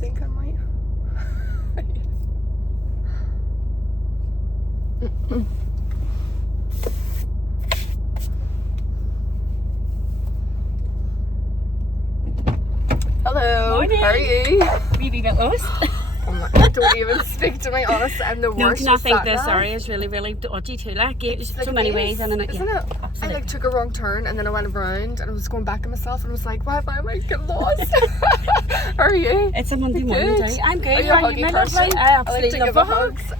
think I might. Hello. Morning. How are you? We be a bit lost. Oh my, don't even speak to me, honest. I'm the worst. No, do not think this sat-nav. area is really, really dodgy too. Like, there's Like so a many maze, ways in it. isn't Yeah, it? I absolutely. like took a wrong turn and then I went around and I was going back in myself and I was like, why am I getting lost? How are you? It's a Monday morning Good. day. I'm good. Are you a How are huggy you, my person? lovely? I absolutely like to love give a hug. hugs.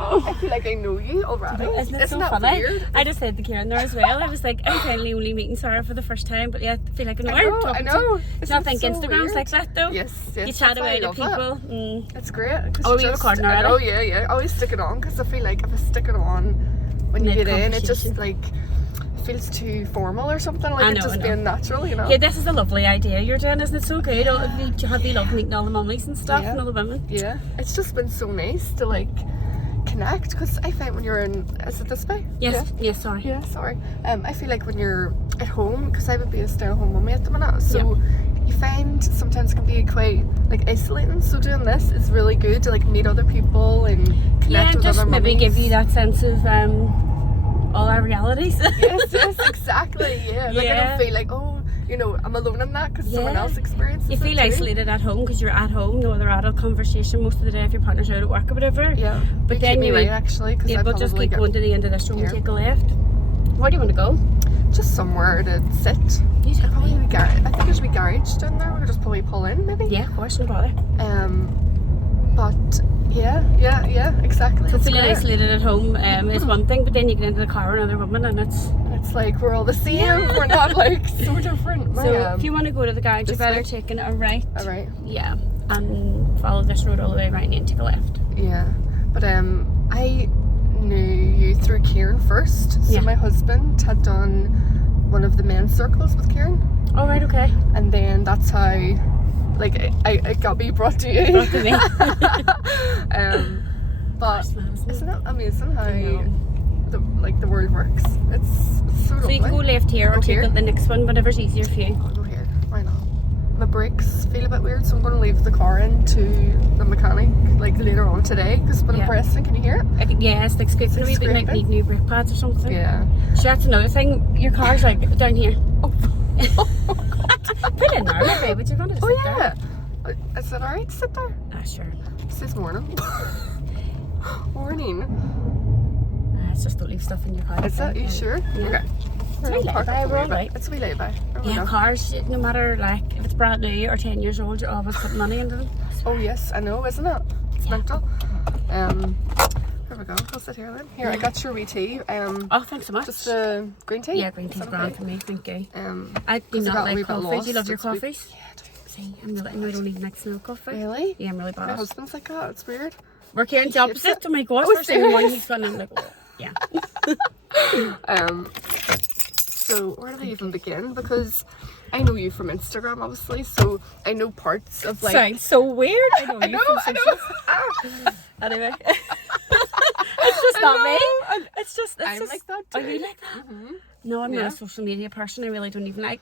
I feel like I know you already. Isn't it so that funny? weird? I just said to Kieran there as well. I was like, I'm finally only meeting Sarah for the first time, but yeah, I feel like I know her. I know. Do not think Instagram's like that though. Yes. You chat away to people. It's great. Oh, are we recording already? Oh yeah. I always stick it on because I feel like if I stick it on when you get in, it just like feels too formal or something. Like it's just being natural, you know. Yeah, this is a lovely idea you're doing, isn't it? So good. Have you loved meeting all the mummies and stuff and all the women? Yeah, it's just been so nice to like connect because I find when you're in, is it this way? Yes. Yes. Sorry. Yeah, sorry. I feel like when you're at home, because I would be a stay-at-home mummy at the minute, so you find sometimes it can be quite like isolating. So doing this is really good to like meet other people and connect with just other maybe mummies. give you that sense of all our realities. yes, exactly. Yeah, like I don't feel like I'm alone in that because someone else experiences. You feel it too. isolated at home because you're at home, no other adult conversation most of the day if your partner's out at work or whatever. Yeah, but then you right actually because we'll just keep going to the end of this road and take a left. Where do you want to go? Just somewhere to sit. You tell Probably me. the garage. I think there's a wee garage down there. We could just probably pull in, maybe. Yeah, of course, no bother. But yeah, exactly. So feeling isolated at home is one thing, but then you get into the car with another woman and it's like we're all the same. Yeah. We're not like so different. So if you want to go to the garage, you better take a right. A right. Yeah, and follow this road all the way around and take a left. Yeah, but I knew you through Kieran first. So my husband had done one of the men's circles with Kieran. Oh right, okay. And then that's how like it got me brought to you. Brought to me. But isn't it amazing how the world works? It's so lovely. So you can go left here or take the next one, whatever's easier for you. I'll go here. Why not? My brakes feel a bit weird, so I'm going to leave the car in to the mechanic like later on today because when I'm pressing, can you hear it? Yeah, it's like scraping a wee bit, might need new brake pads or something. Yeah. So that's another thing. Your car's like down here. Oh God. Put it in there, maybe, but you're going to sit there. Is it alright to sit there? Sure. It says morning. Morning. It's just don't leave stuff in your car. Is that? You sure? Yeah. Okay. It's a wee lay-by, we're alright. It's a wee lay-by. Yeah, cars, no matter like if it's brand new or 10 years old, you're always putting money into them. Oh yes, I know, isn't it? It's mental. Here we go. I'll sit here then. Here, I got your wee tea. Oh, thanks so much. Just green tea? Yeah, green tea's grand for me, thank you. I do I not got a like wee bit coffee. lost. Do you love your It's a wee- coffees? Yeah, I do. See, I don't even like no coffee. Really? Yeah, I'm really My bad. husband's like that. It's weird. We're Kieran's the hates opposite. it. Oh my god, Oh, first thing in the morning serious? he's gone, I'm like, oh, yeah. So where do I even begin? Because I know you from Instagram, obviously, so I know parts of like. Sounds so weird. I know. I know. Anyway, it's just not me. It's just. I'm like that too. Are you like that? Mm-hmm. No, I'm not a social media person. I really don't even.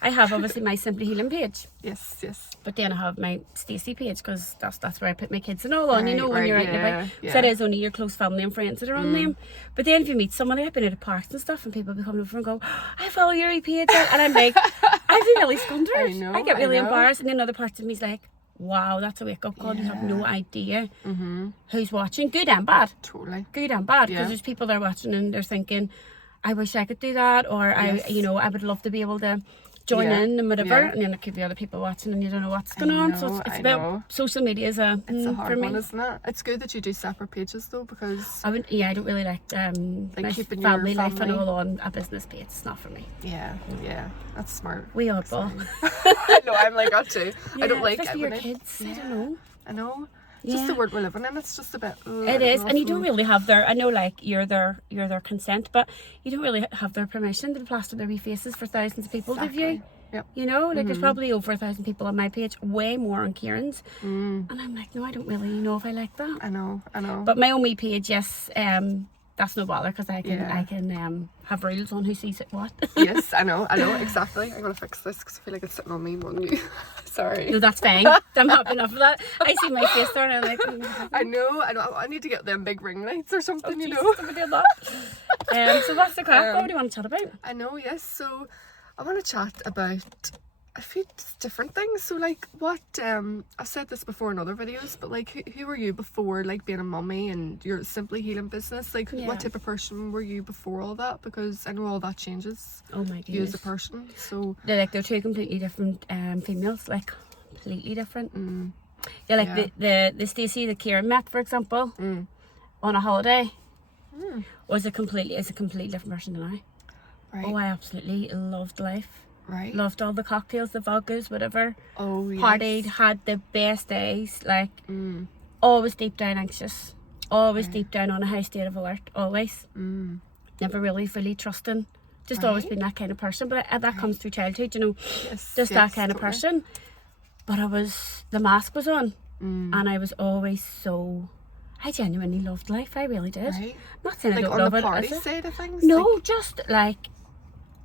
I have obviously my Simply Healing page. Yes. But then I have my STACEY page because that's where I put my kids and all on. Right, You know, when you're out and about. yeah. So it is only your close family and friends that are on them. But then if you meet somebody, I've been at parks and stuff, and people be coming over and go, oh, "I follow your page," and I'm like, I feel really skundered. I get really embarrassed, and then other parts of me's like, wow, that's a wake-up call. You have no idea who's watching, good and bad. Totally. Good and bad, because there's people that are watching and they're thinking, I wish I could do that, or I would love to be able to join in and whatever, and then there could be other people watching and you don't know what's going on. So it's about social media is a hard for me. one, isn't it? It's good that you do separate pages though, because I don't really like my keeping family your life and family. all on a business page. It's not for me. Yeah, that's smart. We oddball. No, I'm like that too. I don't like especially your kids. I don't know. I know. Just the word we're living in, it's just a bit. It is, and you don't really have their. I know, like you're their consent, but you don't really have their permission to plaster their wee faces for thousands of people to view. Yep. You know, like there's probably over 1,000 people on my page, way more on Kieran's, and I'm like, no, I don't really know if I like that. I know. But my own wee page, yes, that's no bother because I can have rules on who sees it what. Yes, I know, exactly. I'm gonna fix this because I feel like it's sitting on me more than you. Sorry. No, that's fine. I'm happy enough of that. I see my face there and I'm like, I know. I need to get them big ring lights or something, oh, you Jesus, know. somebody did that. So that's the crack. What do you want to chat about? I know, yes. So I want to chat about a few different things. So like what I've said this before in other videos, but like who were you before like being a mummy and your Simply Healing business? Like what type of person were you before all that? Because I know all that changes. Oh my goodness. You as a person. So they're two completely different females, like completely different. Yeah, like the Stacey that Kieran met, for example, on a holiday is a completely different person than I. Right. Oh, I absolutely loved life. Right. Loved all the cocktails, the vodkas, whatever. Oh, yes. Partied, had the best days. Like, always deep down anxious. Always deep down on a high state of alert. Always. Never really fully trusting. Just always been that kind of person. But that comes through childhood, you know. Yes, just that kind of person. But the mask was on. And I was always so... I genuinely loved life. I really did. Right. Not saying like I don't on love the it. party side of things? No, like... just like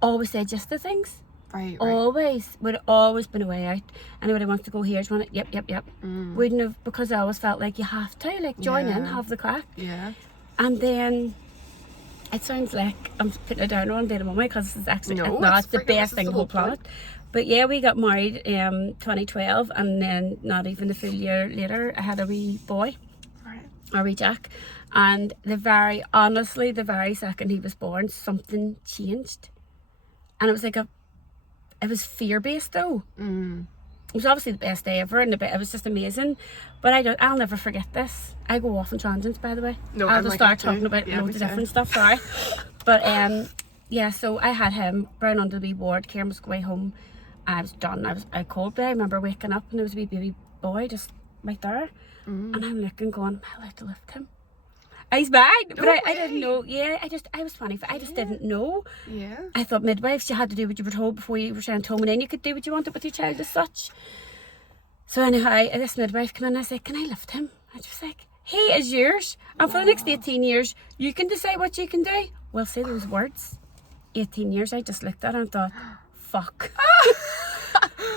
always said yes to things. Right. Always would always been a way out. Anybody wants to go here, do you want it? Yep. Wouldn't have, because I always felt like you have to like join in, have the crack. Yeah. And then it sounds like I'm putting it down on being a mummy because it's actually it's the best thing in the whole planet. But yeah, we got married 2012 and then not even a full year later I had a wee boy. A wee Jack. And the very second he was born, something changed. And it was like it was fear-based though. It was obviously the best day ever and it was just amazing. But I'll never forget this. I go off on tangents, by the way. No, I'll just start talking about loads of different stuff, sorry. But so I had him brown under the wee ward. Kieran was going home and I was done. I cold, but I remember waking up and there was a wee baby boy just right there. And I'm looking going, am I allowed to lift him? He's mine, but I didn't know. Yeah, I was 25. I just didn't know. Yeah. I thought midwives, you had to do what you were told before you were sent home, and then you could do what you wanted with your child as such. So anyhow, this midwife came in and I said, can I lift him? I was like, he is yours. And for the next 18 years, you can decide what you can do. Well, say those words. 18 years, I just looked at her and thought, fuck.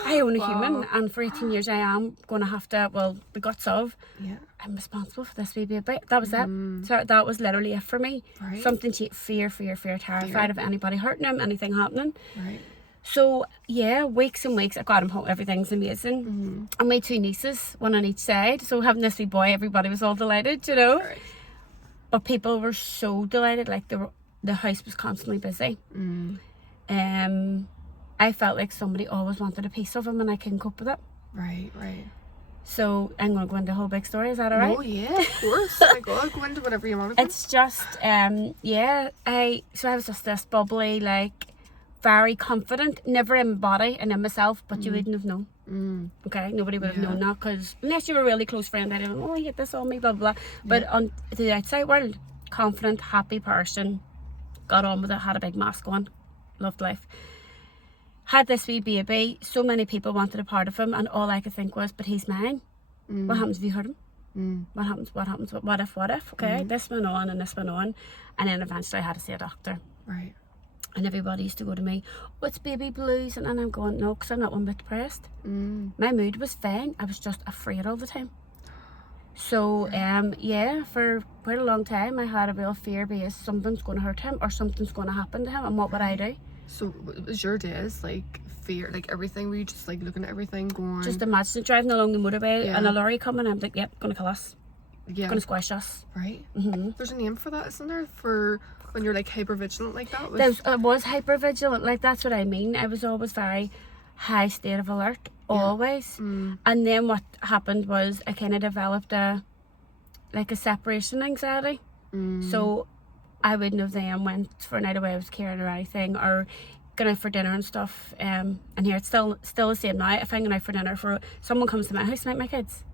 I own a human, and for 18 years I am going to have to, the guts of, I'm responsible for this baby. That was it. So that was literally it for me. Right. Something fear, terrified of anybody hurting him, anything happening. Right. So yeah, weeks and weeks, I got him home, everything's amazing. And my two nieces, one on each side. So having this wee boy, everybody was all delighted, you know. Right. But people were so delighted, like the house was constantly busy. I felt like somebody always wanted a piece of him and I couldn't cope with it. Right. So I'm going to go into a whole big story, is that alright? Oh yeah, of course. Oh my God, go into whatever you want to. It's just, I was just this bubbly, like, very confident, never in my body and in myself, but you wouldn't have known. Okay, nobody would have known that, because unless you were a really close friend, I'd have known, you hit this on me, blah, blah, blah. But on the outside world, confident, happy person, got on with it, had a big mask on, loved life. Had this wee baby, so many people wanted a part of him, and all I could think was, but he's mine. What happens if you hurt him? What happens, what if, okay? This went on and this went on, and then eventually I had to see a doctor. Right. And everybody used to go to me, what's baby blues? And I'm going, no, because I'm not one bit depressed. My mood was fine, I was just afraid all the time. So, for quite a long time, I had a real fear because something's going to hurt him or something's going to happen to him, and what would I do? So was your days like fear, like everything? Were you just like looking at everything going? Just imagine driving along the motorway and a lorry coming, I'm like, yep, gonna kill us. Yeah. Gonna squash us. Right. There's a name for that, isn't there? For when you're like hyper vigilant like that? I was hyper vigilant, like that's what I mean. I was always very high state of alert, always. And then what happened was I kind of developed a separation anxiety. So I wouldn't have then went for a night away with Kieran or anything, or gone out for dinner and stuff. And here it's still the same now. If I'm going out for dinner, for someone comes to my house, like my kids.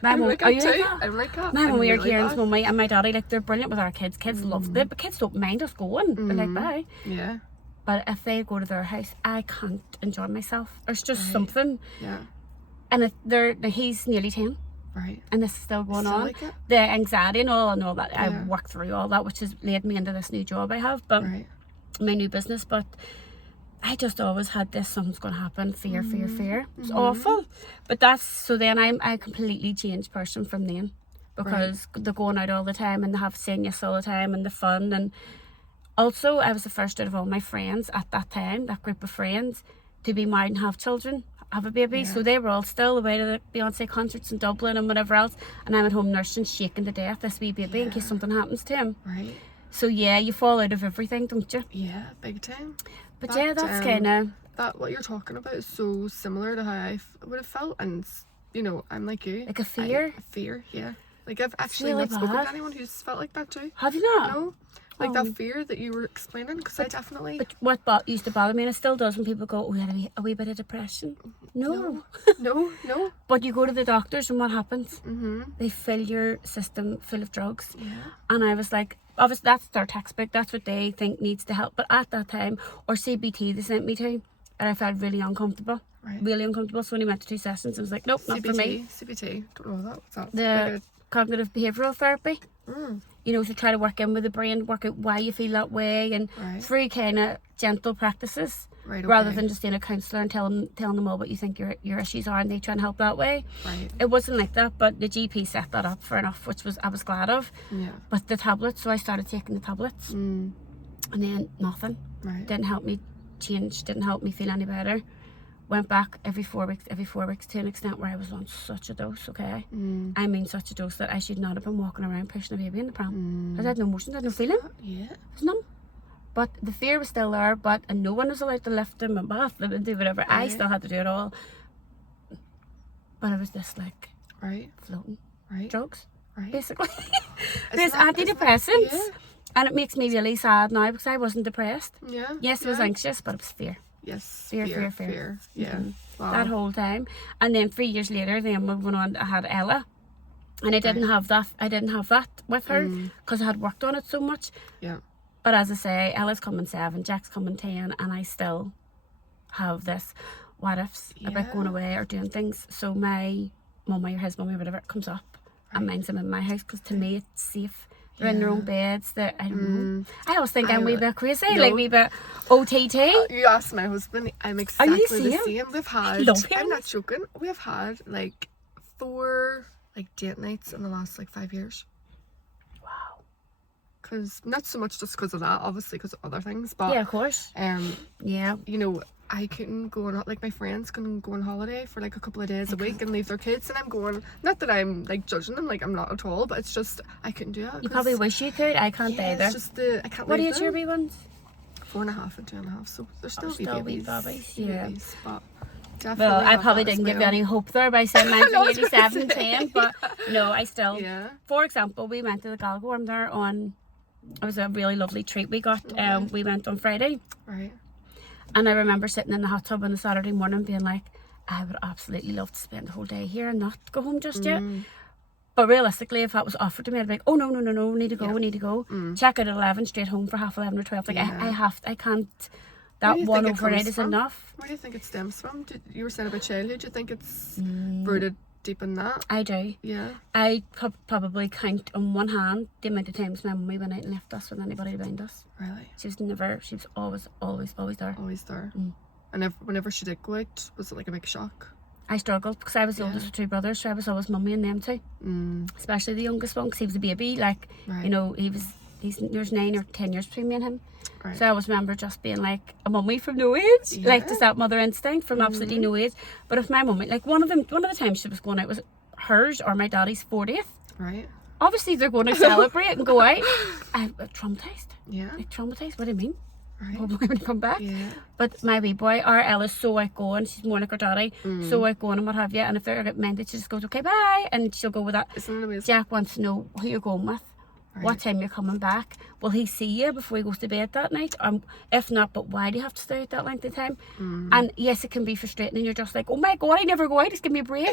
My mum, are you like that? I'm like that. My mum, we are Kieran's mummy and my daddy, like they're brilliant with our kids. Kids love them, but kids don't mind us going. They're like, bye. Yeah. But if they go to their house, I can't enjoy myself. There's just something. Yeah. And he's nearly 10. Right. And this is still going Still on. like it? The anxiety and all that. Yeah. I worked through all that, which has led me into this new job I have, but my new business. But I just always had this, something's going to happen, fear. It's awful. But that's, so then I'm a completely changed person from then, because they're going out all the time and they have saying yes all the time and the fun. And also I was the first out of all my friends at that time, that group of friends, to be married and have children, have a baby. So they were all still away to the Beyonce concerts in Dublin and whatever else, and I'm at home nursing, shaking to death this wee baby in case something happens to him. Right. So yeah, you fall out of everything, don't you? Yeah, big time. But that's kind of... That, what you're talking about is so similar to how I would have felt, and you know, I'm like you. Like a fear? A fear, yeah. Like I've actually really not spoken bad. to anyone who's felt like that too. Have you not? No. Like that fear that you were explaining, because I definitely... But what used to bother me, and it still does when people go, oh, you had a wee bit of depression. No. No. But you go to the doctors and what happens? Mm-hmm. They fill your system full of drugs. Yeah. And I was like, obviously that's their textbook, that's what they think needs to help. But at that time, or CBT they sent me to, and I felt really uncomfortable. Right. Really uncomfortable. So when I went to 2 sessions, I was like, nope, not for me. CBT, don't know that. What's that? The cognitive behavioural therapy. Mm. You know, to try to work in with the brain, work out why you feel that way, and through kind of gentle practices, rather than just being a counsellor and telling them all what you think your issues are, and they try and help that way. Right. It wasn't like that, but the GP set that up for enough, which I was glad of. Yeah. But the tablets, so I started taking the tablets, and then nothing. Right. Didn't help me change. Didn't help me feel any better. Went back every 4 weeks to an extent where I was on such a dose, okay? I mean such a dose that I should not have been walking around pushing a baby in the pram. I had no emotions, I had no feeling. Yeah. There's none. But the fear was still there, and no one was allowed to lift him and bath them and do whatever. I still had to do it all. But it was just like floating. Drugs, basically. There's antidepressants. And it makes me really sad now, because I wasn't depressed. Yeah. Yes, I was anxious, but it was fear. Yes. Fear. Yeah. Wow. That whole time. And then 3 years later, then we went on, I had Ella. And I didn't have that. I didn't have that with her, because I had worked on it so much. Yeah. But as I say, Ella's coming 7, Jack's coming 10, and I still have this what ifs about going away or doing things. So my mummy or his mummy or whatever comes up and minds them in my house, because to me it's safe. They're in their own beds. I don't know. I always think I'm a wee bit crazy, like a wee bit OTT. You asked my husband, I'm exactly the same. We've had, I'm not joking, we've had like 4 like date nights in the last like 5 years. Wow. Because not so much just because of that, obviously because of other things, but yeah, of course. Yeah, you know, I couldn't go on, like my friends can go on holiday for like a couple of days a week and leave their kids, and I'm going, not that I'm like judging them, like I'm not at all, but it's just I couldn't do it. You probably wish you could. I can't either. It's just I can't. What age are your wee ones? 4.5 and 2.5, so they're still wee babies. Yeah. Babies, but well, I probably didn't give you any hope there by saying mine's only 7 and 10, but no, I still. Yeah. For example, we went to the Galgorm there on. It was a really lovely treat we got. We went on Friday. Right. And I remember sitting in the hot tub on the Saturday morning being like, I would absolutely love to spend the whole day here and not go home just yet. But realistically, if that was offered to me, I'd be like, oh no, we need to go. Check out at 11, straight home for half 11 or 12. Like I can't, that one overnight is enough. Where do you think it stems from? You were saying about childhood, do you think it's rooted deep in that? I do. Yeah. I probably count on one hand the amount of times my mummy went out and left us with anybody behind us. Really? She was always there. Always there. And whenever she did go out, was it like a big shock? I struggled because I was the oldest of 2 brothers, so I was always mummy and them too. Especially the youngest one, because he was a baby. Like, you know, there's 9 or 10 years between me and him. Right. So I always remember just being like a mummy from no age, like just that mother instinct from absolutely no age. But if my mummy, like one of the times she was going out was hers or my daddy's 40th. Right. Obviously they're going to celebrate and go out. I'm traumatized. Yeah. Like traumatized. What do you mean? Right. Probably when you come back. Yeah. But my wee boy, our Ella's so outgoing. She's more like her daddy, so outgoing and what have you. And if they're minded, she just goes, okay, bye, and she'll go with that. Isn't it amazing? Jack wants to know who you're going with. Right. What time you're coming back? Will he see you before he goes to bed that night? If not, but why do you have to stay out that length of time? And yes, it can be frustrating and you're just like, oh my god, I never go out, just give me a break.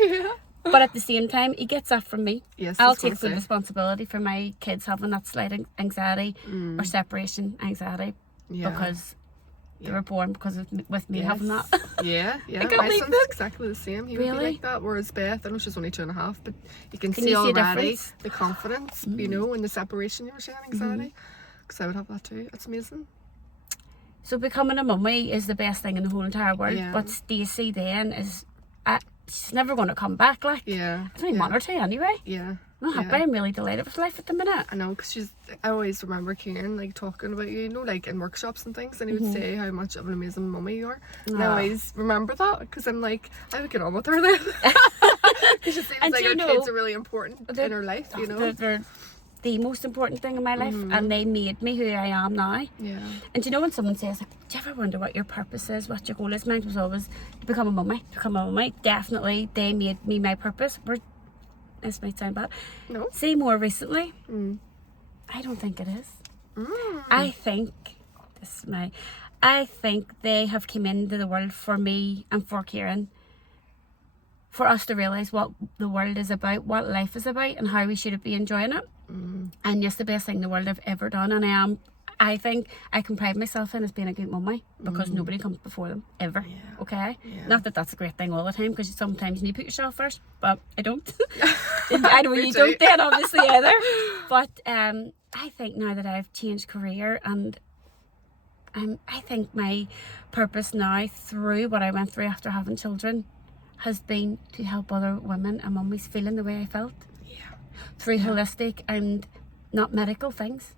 But at the same time, he gets that from me. Yes, I'll take full responsibility for my kids having that slight anxiety or separation anxiety, because they were born because of with me having that. Yeah. can't My believe son's exactly the same. He would be like that. Whereas Beth, I know she's only 2.5, but you can see already the confidence, you know, and the separation you were saying, anxiety. Because I would have that too. It's amazing. So becoming a mummy is the best thing in the whole entire world. Yeah. But Stacey then is, she's never going to come back. Like, it's only 1 or 2 anyway. Yeah. I'm happy. I'm really delighted with life at the minute. I know, because I always remember Kieran like talking about you, you know, like in workshops and things, and he would say how much of an amazing mummy you are. And I always remember that, because I'm like, I would get on with her then. Because it seems like our kids are really important in our life, you know. They're the most important thing in my life, and they made me who I am now. Yeah. And do you know when someone says, like, do you ever wonder what your purpose is, what your goal is? Mine was always to become a mummy. Definitely, they made me my purpose. This might sound bad. No. Say more recently. I don't think it is. I think they have come into the world for me and for Kieran, for us to realise what the world is about, what life is about, and how we should be enjoying it. And yes, the best thing the world have ever done, and I think I can pride myself in as being a good mummy, because nobody comes before them ever. Okay, not that that's a great thing all the time, because sometimes you need to put yourself first, but I don't. I know you don't then, obviously, either. But I think now that I've changed career, and I think my purpose now through what I went through after having children has been to help other women and mummies feeling the way I felt. Through holistic and not medical things.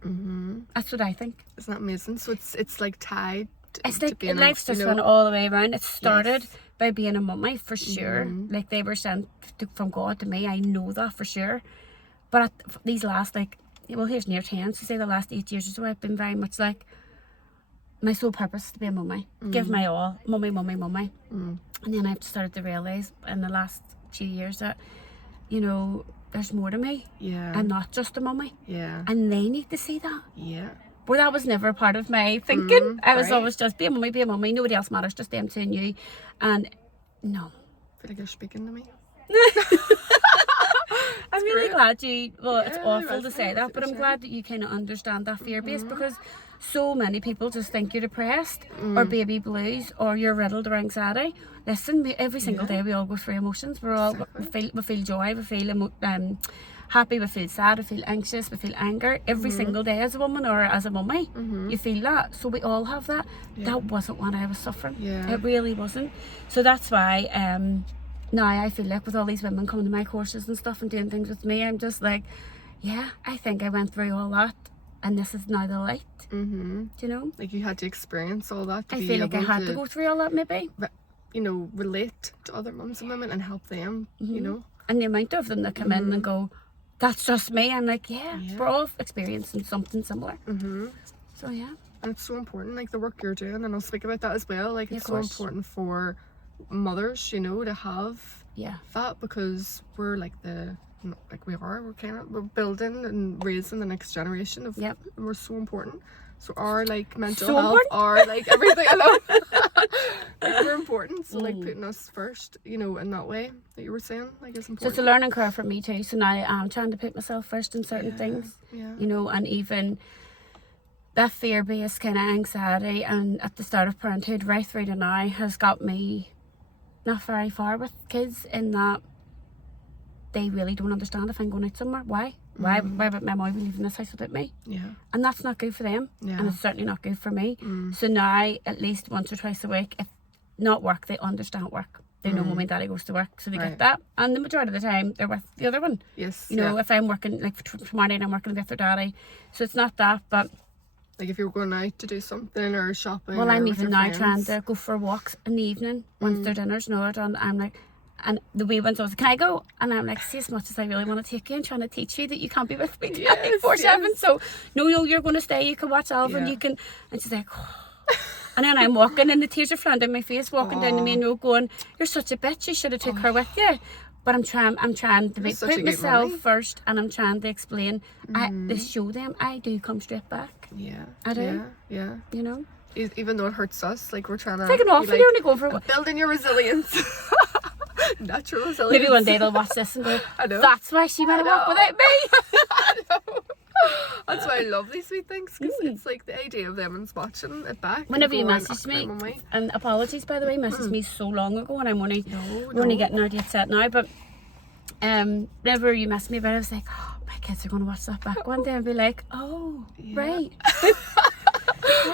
That's what I think. Isn't that amazing? So it's like tied. It's like being life's just went all the way around. It started by being a mummy, for sure. Like, they were sent from God to me. I know that for sure. But these last, like, well, here's near 10. So say the last 8 years or so, I've been very much like, my sole purpose is to be a mummy. Give my all. Mummy. And then I've started to realise in the last few years that, you know, there's more to me. I'm not just a mummy. And they need to see that. Well, that was never a part of my thinking. I was always just be a mummy. Nobody else matters, just them two and you. And no. I feel like you're speaking to me. I'm really glad you, it's awful to say that, but I'm glad that you kind of understand that fear base, because so many people just think you're depressed or baby blues or you're riddled or anxiety. Listen, every single day we all go through emotions. We feel joy, we feel happy, we feel sad, we feel anxious, we feel anger. Every single day as a woman or as a mummy, you feel that. So we all have that. That wasn't what I was suffering. It really wasn't. So that's why now I feel like with all these women coming to my courses and stuff and doing things with me, I'm just like, I think I went through all that, and this is now the light. Do you know? Like, you had to experience all that. I feel like I had to go through all that, maybe. You know, relate to other mums and women and help them, you know. And the amount of them that come in and go, that's just me. I'm like, we're all experiencing something similar. So, and it's so important, like the work you're doing, and I'll speak about that as well. Like, it's so important for mothers, you know, to have that, because we're like we're building and raising the next generation of and we're so important. So our like mental health, our like everything, I know. Like, we're important, so like putting us first, you know, in that way that you were saying, like, is important. So it's a learning curve for me too. So now I'm trying to put myself first in certain things, you know, and even that fear-based kind of anxiety, and at the start of parenthood right through to now, has got me not very far with kids, in that they really don't understand if I'm going out somewhere. Why would my mum be leaving this house without me? And that's not good for them, and it's certainly not good for me. So now, at least once or twice a week, if not work, they understand work. They know mummy and daddy goes to work, so they get that. And the majority of the time, they're with the other one. You know, if I'm working, like tomorrow night, I'm working with their daddy. So it's not that, but like if you were going out to do something or shopping. Well, I'm even now trying to go for walks in the evening once their dinner's not done. I'm like, and the wee one's always, can I go? And I'm like, see, as much as I really want to take you, I'm trying to teach you that you can't be with me 24/7. So no, you're going to stay. You can watch Alvin. You can. And she's like, oh. And then I'm walking, and the tears are flying down my face, walking down the main road, going, "You're such a bitch. You should have took her with you." But I'm trying to put myself first, and I'm trying to explain. To show them I do come straight back. I do. You know. Even though it hurts us, like we're trying to. Taking off, you're only going for building your resilience. Natural resilience. Maybe one day they'll watch this and go, I know. That's why she went to walk without me. I know. That's why I love these sweet things, because it's like the idea of them and watching it back. Whenever you messaged me, and apologies by the way, messaged me so long ago, and I'm only getting our date set now, but whenever you messaged me about it, I was like, oh, my kids are going to watch that back one day and be like, oh, right.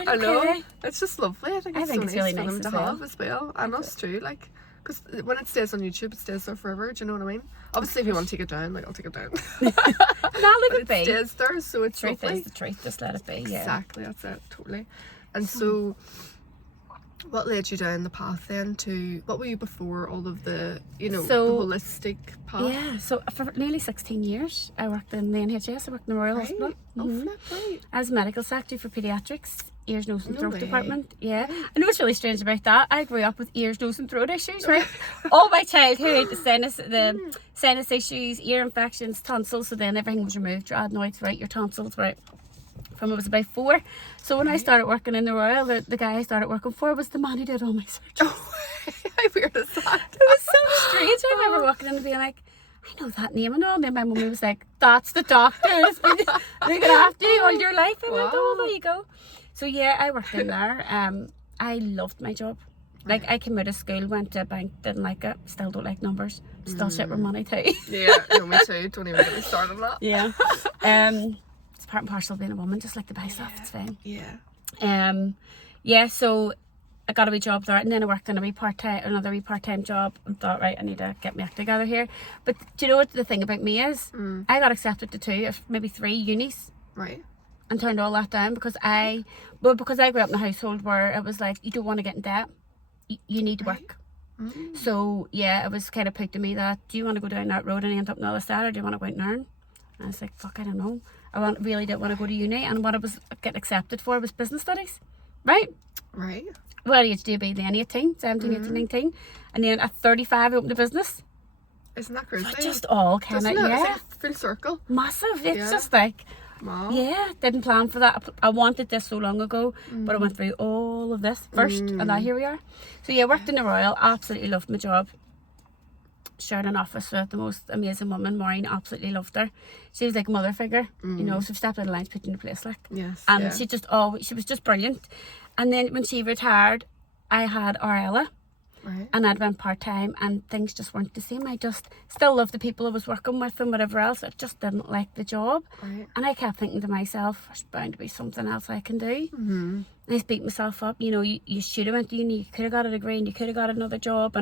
I know. It's just lovely. I think it's so nice really for nice them to have as well. And us too, like, because when it stays on YouTube, it stays there forever. Do you know what I mean? Obviously, if you want to take it down, like, I'll take it down. No, leave it be. It stays there, so it's truth lovely. is the truth. Just let it be. Yeah. Exactly. That's it. Totally. And so, what led you down the path then to, what were you before all of the, the holistic path? Yeah, so for nearly 16 years, I worked in the NHS, I worked in the Royal Hospital. Oh, flip, right. As a medical secretary for paediatrics, ears, nose and throat department. Yeah. I know what's really strange about that. I grew up with ears, nose and throat issues, right? All my childhood, the sinus issues, ear infections, tonsils, so then everything was removed, your adenoids, right, your tonsils, right? From I was about 4. So when I started working in the Royal, the guy I started working for was the man who did all my surgery. Oh, how weird is that? It was so strange. I remember walking in and being like, I know that name and all. And then my mummy was like, that's the doctor who's been looking after you all your life. I went, oh, there you go. So yeah, I worked in there. I loved my job. Like, I came out of school, went to a bank, didn't like it, still don't like numbers, still shit with money too. Yeah, no, me too. Don't even get me started on that. Yeah. It's part and parcel of being a woman, just like to buy stuff, it's fine. Yeah. Yeah, so I got a wee job there, and then I worked on another wee part-time job, and thought, right, I need to get my act together here. But do you know what the thing about me is? I got accepted to 2, maybe 3 unis. Right. And turned all that down because I grew up in a household where it was like, you don't want to get in debt, you need to work. So yeah, it was kind of put to me that, do you want to go down that road and end up in all this, or do you want to go out and earn? And I was like, fuck, I don't know. I really didn't want to go to uni, and what I was getting accepted for was business studies. Right? Right. What age do you be then? 17, 18, 19. And then at 35 I opened a business. Isn't that crazy? So just all kind of, yeah. It's like full circle. Massive. It's just like, wow. Yeah, didn't plan for that. I wanted this so long ago, but I went through all of this first, and now here we are. So yeah, worked in the Royal, absolutely loved my job. Shared an office with the most amazing woman, Maureen, absolutely loved her. She was like a mother figure, so stepped out of the lines, put in the place, like. Yes. And she was just brilliant. And then when she retired, I had Arella. Right. And I'd went part-time, and things just weren't the same. I just still loved the people I was working with and whatever else. I just didn't like the job. Right. And I kept thinking to myself, there's bound to be something else I can do. And I beat myself up. You should have went to uni, you could have got a degree, and you could have got another job.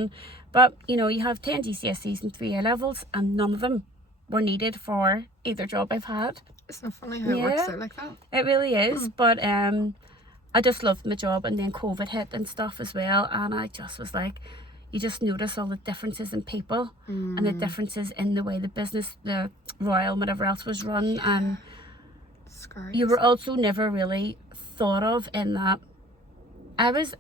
But you have 10 GCSEs and 3 A levels, and none of them were needed for either job I've had. Isn't it funny how it works out like that? It really is. But I just loved my job, and then COVID hit and stuff as well, and I just was like, you just notice all the differences in people and the differences in the way the business, the Royal, whatever else was run, and you were also never really thought of in that. I was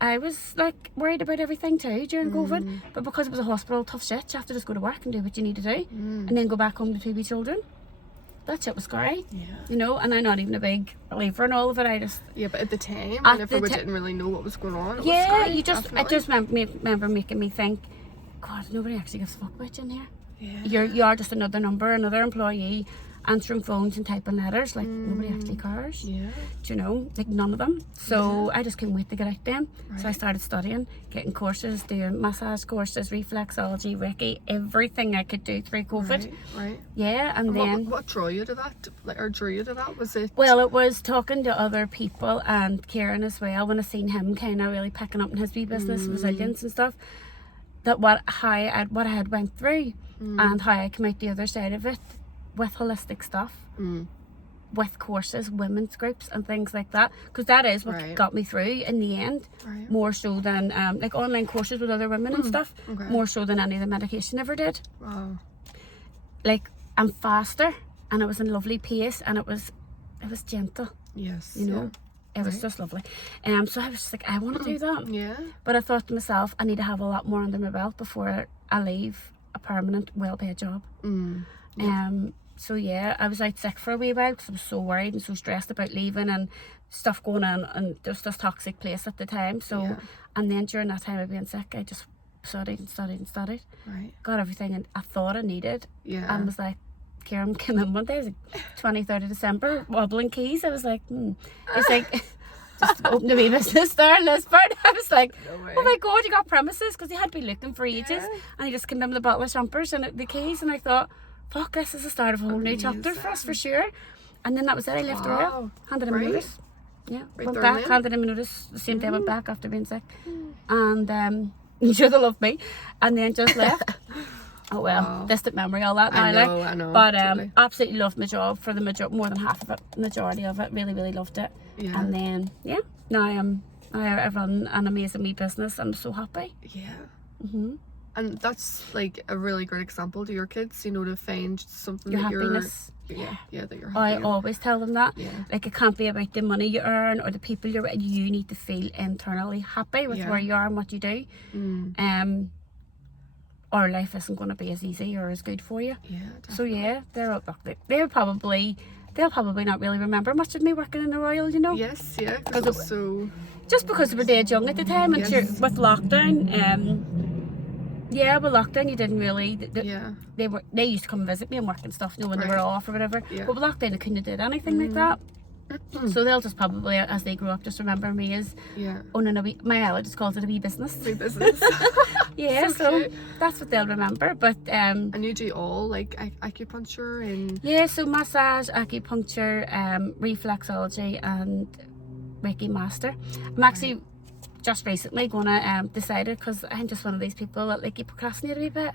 like worried about everything too during COVID, but because it was a hospital, tough shit, you have to just go to work and do what you need to do, and then go back home to 2 wee children. That shit was scary. Yeah. And I'm not even a big believer in all of it. But at the time, whenever we didn't really know what was going on, it was scary, I just remember making me think, God, nobody actually gives a fuck about you in here. Yeah. You are just another number, another employee, answering phones and typing letters. Like, nobody actually cares. Yeah. Do you know? Like, none of them. So I just couldn't wait to get out then. Right. So I started studying, getting courses, doing massage courses, reflexology, Reiki, everything I could do through COVID. Right. Yeah, and then... What drew you to that? Was it... Well, it was talking to other people, and Kieran as well, when I seen him kind of really picking up in his wee business, resilience and stuff, that what I had went through and how I came out the other side of it, with holistic stuff, with courses, women's groups and things like that, because that is what got me through in the end, more so than like online courses with other women and stuff, more so than any of the medication ever did. Wow. Like, I'm faster, and it was in lovely pace, and it was gentle. Yes. It was just lovely. So I was just like, I want to do that. Yeah. But I thought to myself, I need to have a lot more under my belt before I leave a permanent, well-paid job. So yeah, I was out sick for a wee while because I was so worried and so stressed about leaving and stuff going on, and there was this toxic place at the time. So and then during that time of being sick, I just studied and studied and studied. Right. Got everything I thought I needed. Yeah. And was like, Karen came in one day, it was like 23rd of December, wobbling keys. I was like, It's like, just opened a wee business there in Lisburn. I was like, oh my God, you got premises? Because he had been looking for ages. And he just came in with a bottle of champers and the keys. And I thought, fuck, this is the start of a whole new chapter for us, for sure. And then that was it. I left the Royal, handed him a notice. Yeah, went back, handed him a notice the same day I went back after being sick. And you should have loved me. And then just left. Oh well, distant memory, all that now. I know. But totally. Absolutely loved my job for the more than half of it, majority of it. Really, really loved it. Yeah. And then now I run an amazing wee business. I'm so happy. Yeah. And that's like a really great example to your kids, you know, to find something your that happiness. Yeah, that you're happy. I always tell them that. Yeah. Like, it can't be about the money you earn or the people you're with. You need to feel internally happy with where you are and what you do. Or life isn't going to be as easy or as good for you. Yeah, definitely. So yeah, they'll probably not really remember much of me working in the Royal, you know. Yes, yeah, because so just because we were dead young at the time, and with lockdown, with lockdown you didn't really. They used to come and visit me and work and stuff, you know, when they were off or whatever. Yeah. But with lockdown, they couldn't have did anything like that. So they'll just probably, as they grow up, just remember me as owning a wee. My Ella just calls it a wee business. Wee business. Yeah, so that's what they'll remember. But and you do all like acupuncture and so massage, acupuncture, reflexology, and Reiki master. I'm actually just recently gonna decided, because I'm just one of these people that like you procrastinate a wee bit,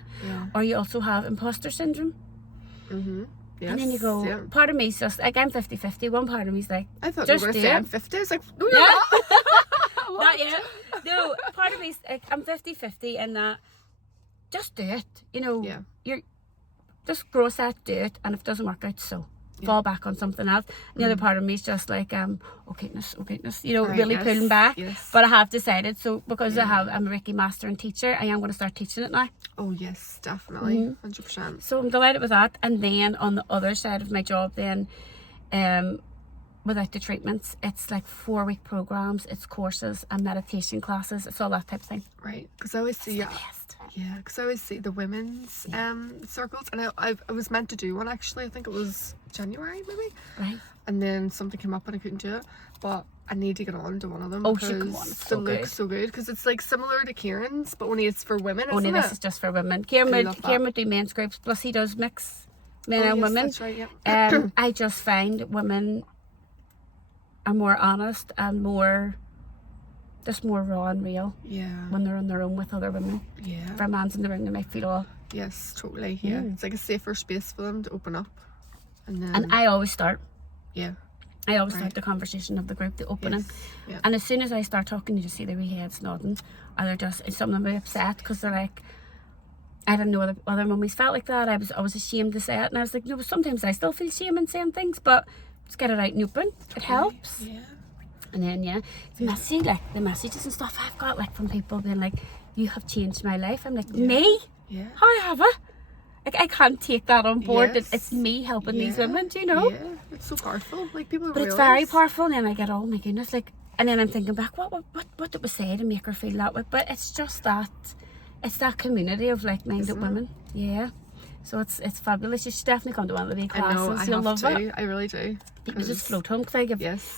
or you also have imposter syndrome. Yes, and then you go, part of me's just like, I'm 50-50. One part of me's like, I thought you were going to say I'm 50. I was like, no, you're not. Not yet. No, part of me's like, I'm 50-50 in that, just do it. You know, you're just grow set, do it, and if it doesn't work out, so fall back on something else. And the other part of me is just like, oh goodness, you know, really pulling back. Yes. But I have decided, so because I'm a Reiki master and teacher, I am going to start teaching it now. Oh yes, definitely, 100%. So I'm delighted with that. And then on the other side of my job, then, without the treatments, it's like 4-week programs, it's courses and meditation classes, it's all that type of thing. Right, because I always see because I always see the women's circles, and I was meant to do one actually. I think it was January maybe. Right. And then something came up and I couldn't do it, but I need to get on to one of them. Oh, she come on, it's so good. Looks so good, because it's like similar to Kieran's, but only it's for women. Only this is just for women. Kieran would do men's groups, plus he does mix men and women. That's right, yeah. I just find women are more honest and more raw and real. Yeah. When they're on their own with other women. Yeah. If a man's in the room, they might feel all. Yes, totally. Yeah. It's like a safer space for them to open up. And I always start. Yeah. I always start the conversation of the group, the opening. Yes. Yeah. And as soon as I start talking, you just see their wee heads nodding. Or they're just, some of them are upset because they're like, I didn't know other mummies felt like that. I was ashamed to say it. And I was like, no, sometimes I still feel shame in saying things, but just get it out and open. It helps. Yeah. And then it's messy, like the messages and stuff I've got like from people being like, you have changed my life. I'm like, me? Yeah. How have I? Like, I can't take that on board. That it's me helping these women, do you know? Yeah, it's so powerful. Like, people don't realize. It's very powerful. And then I get, oh my goodness, like, and then I'm thinking back, what did we say to make her feel that way? But it's just that, it's that community of like-minded women. Yeah. So it's fabulous. You should definitely come to one of the wee classes. You'll love it. I really do. People just float home, because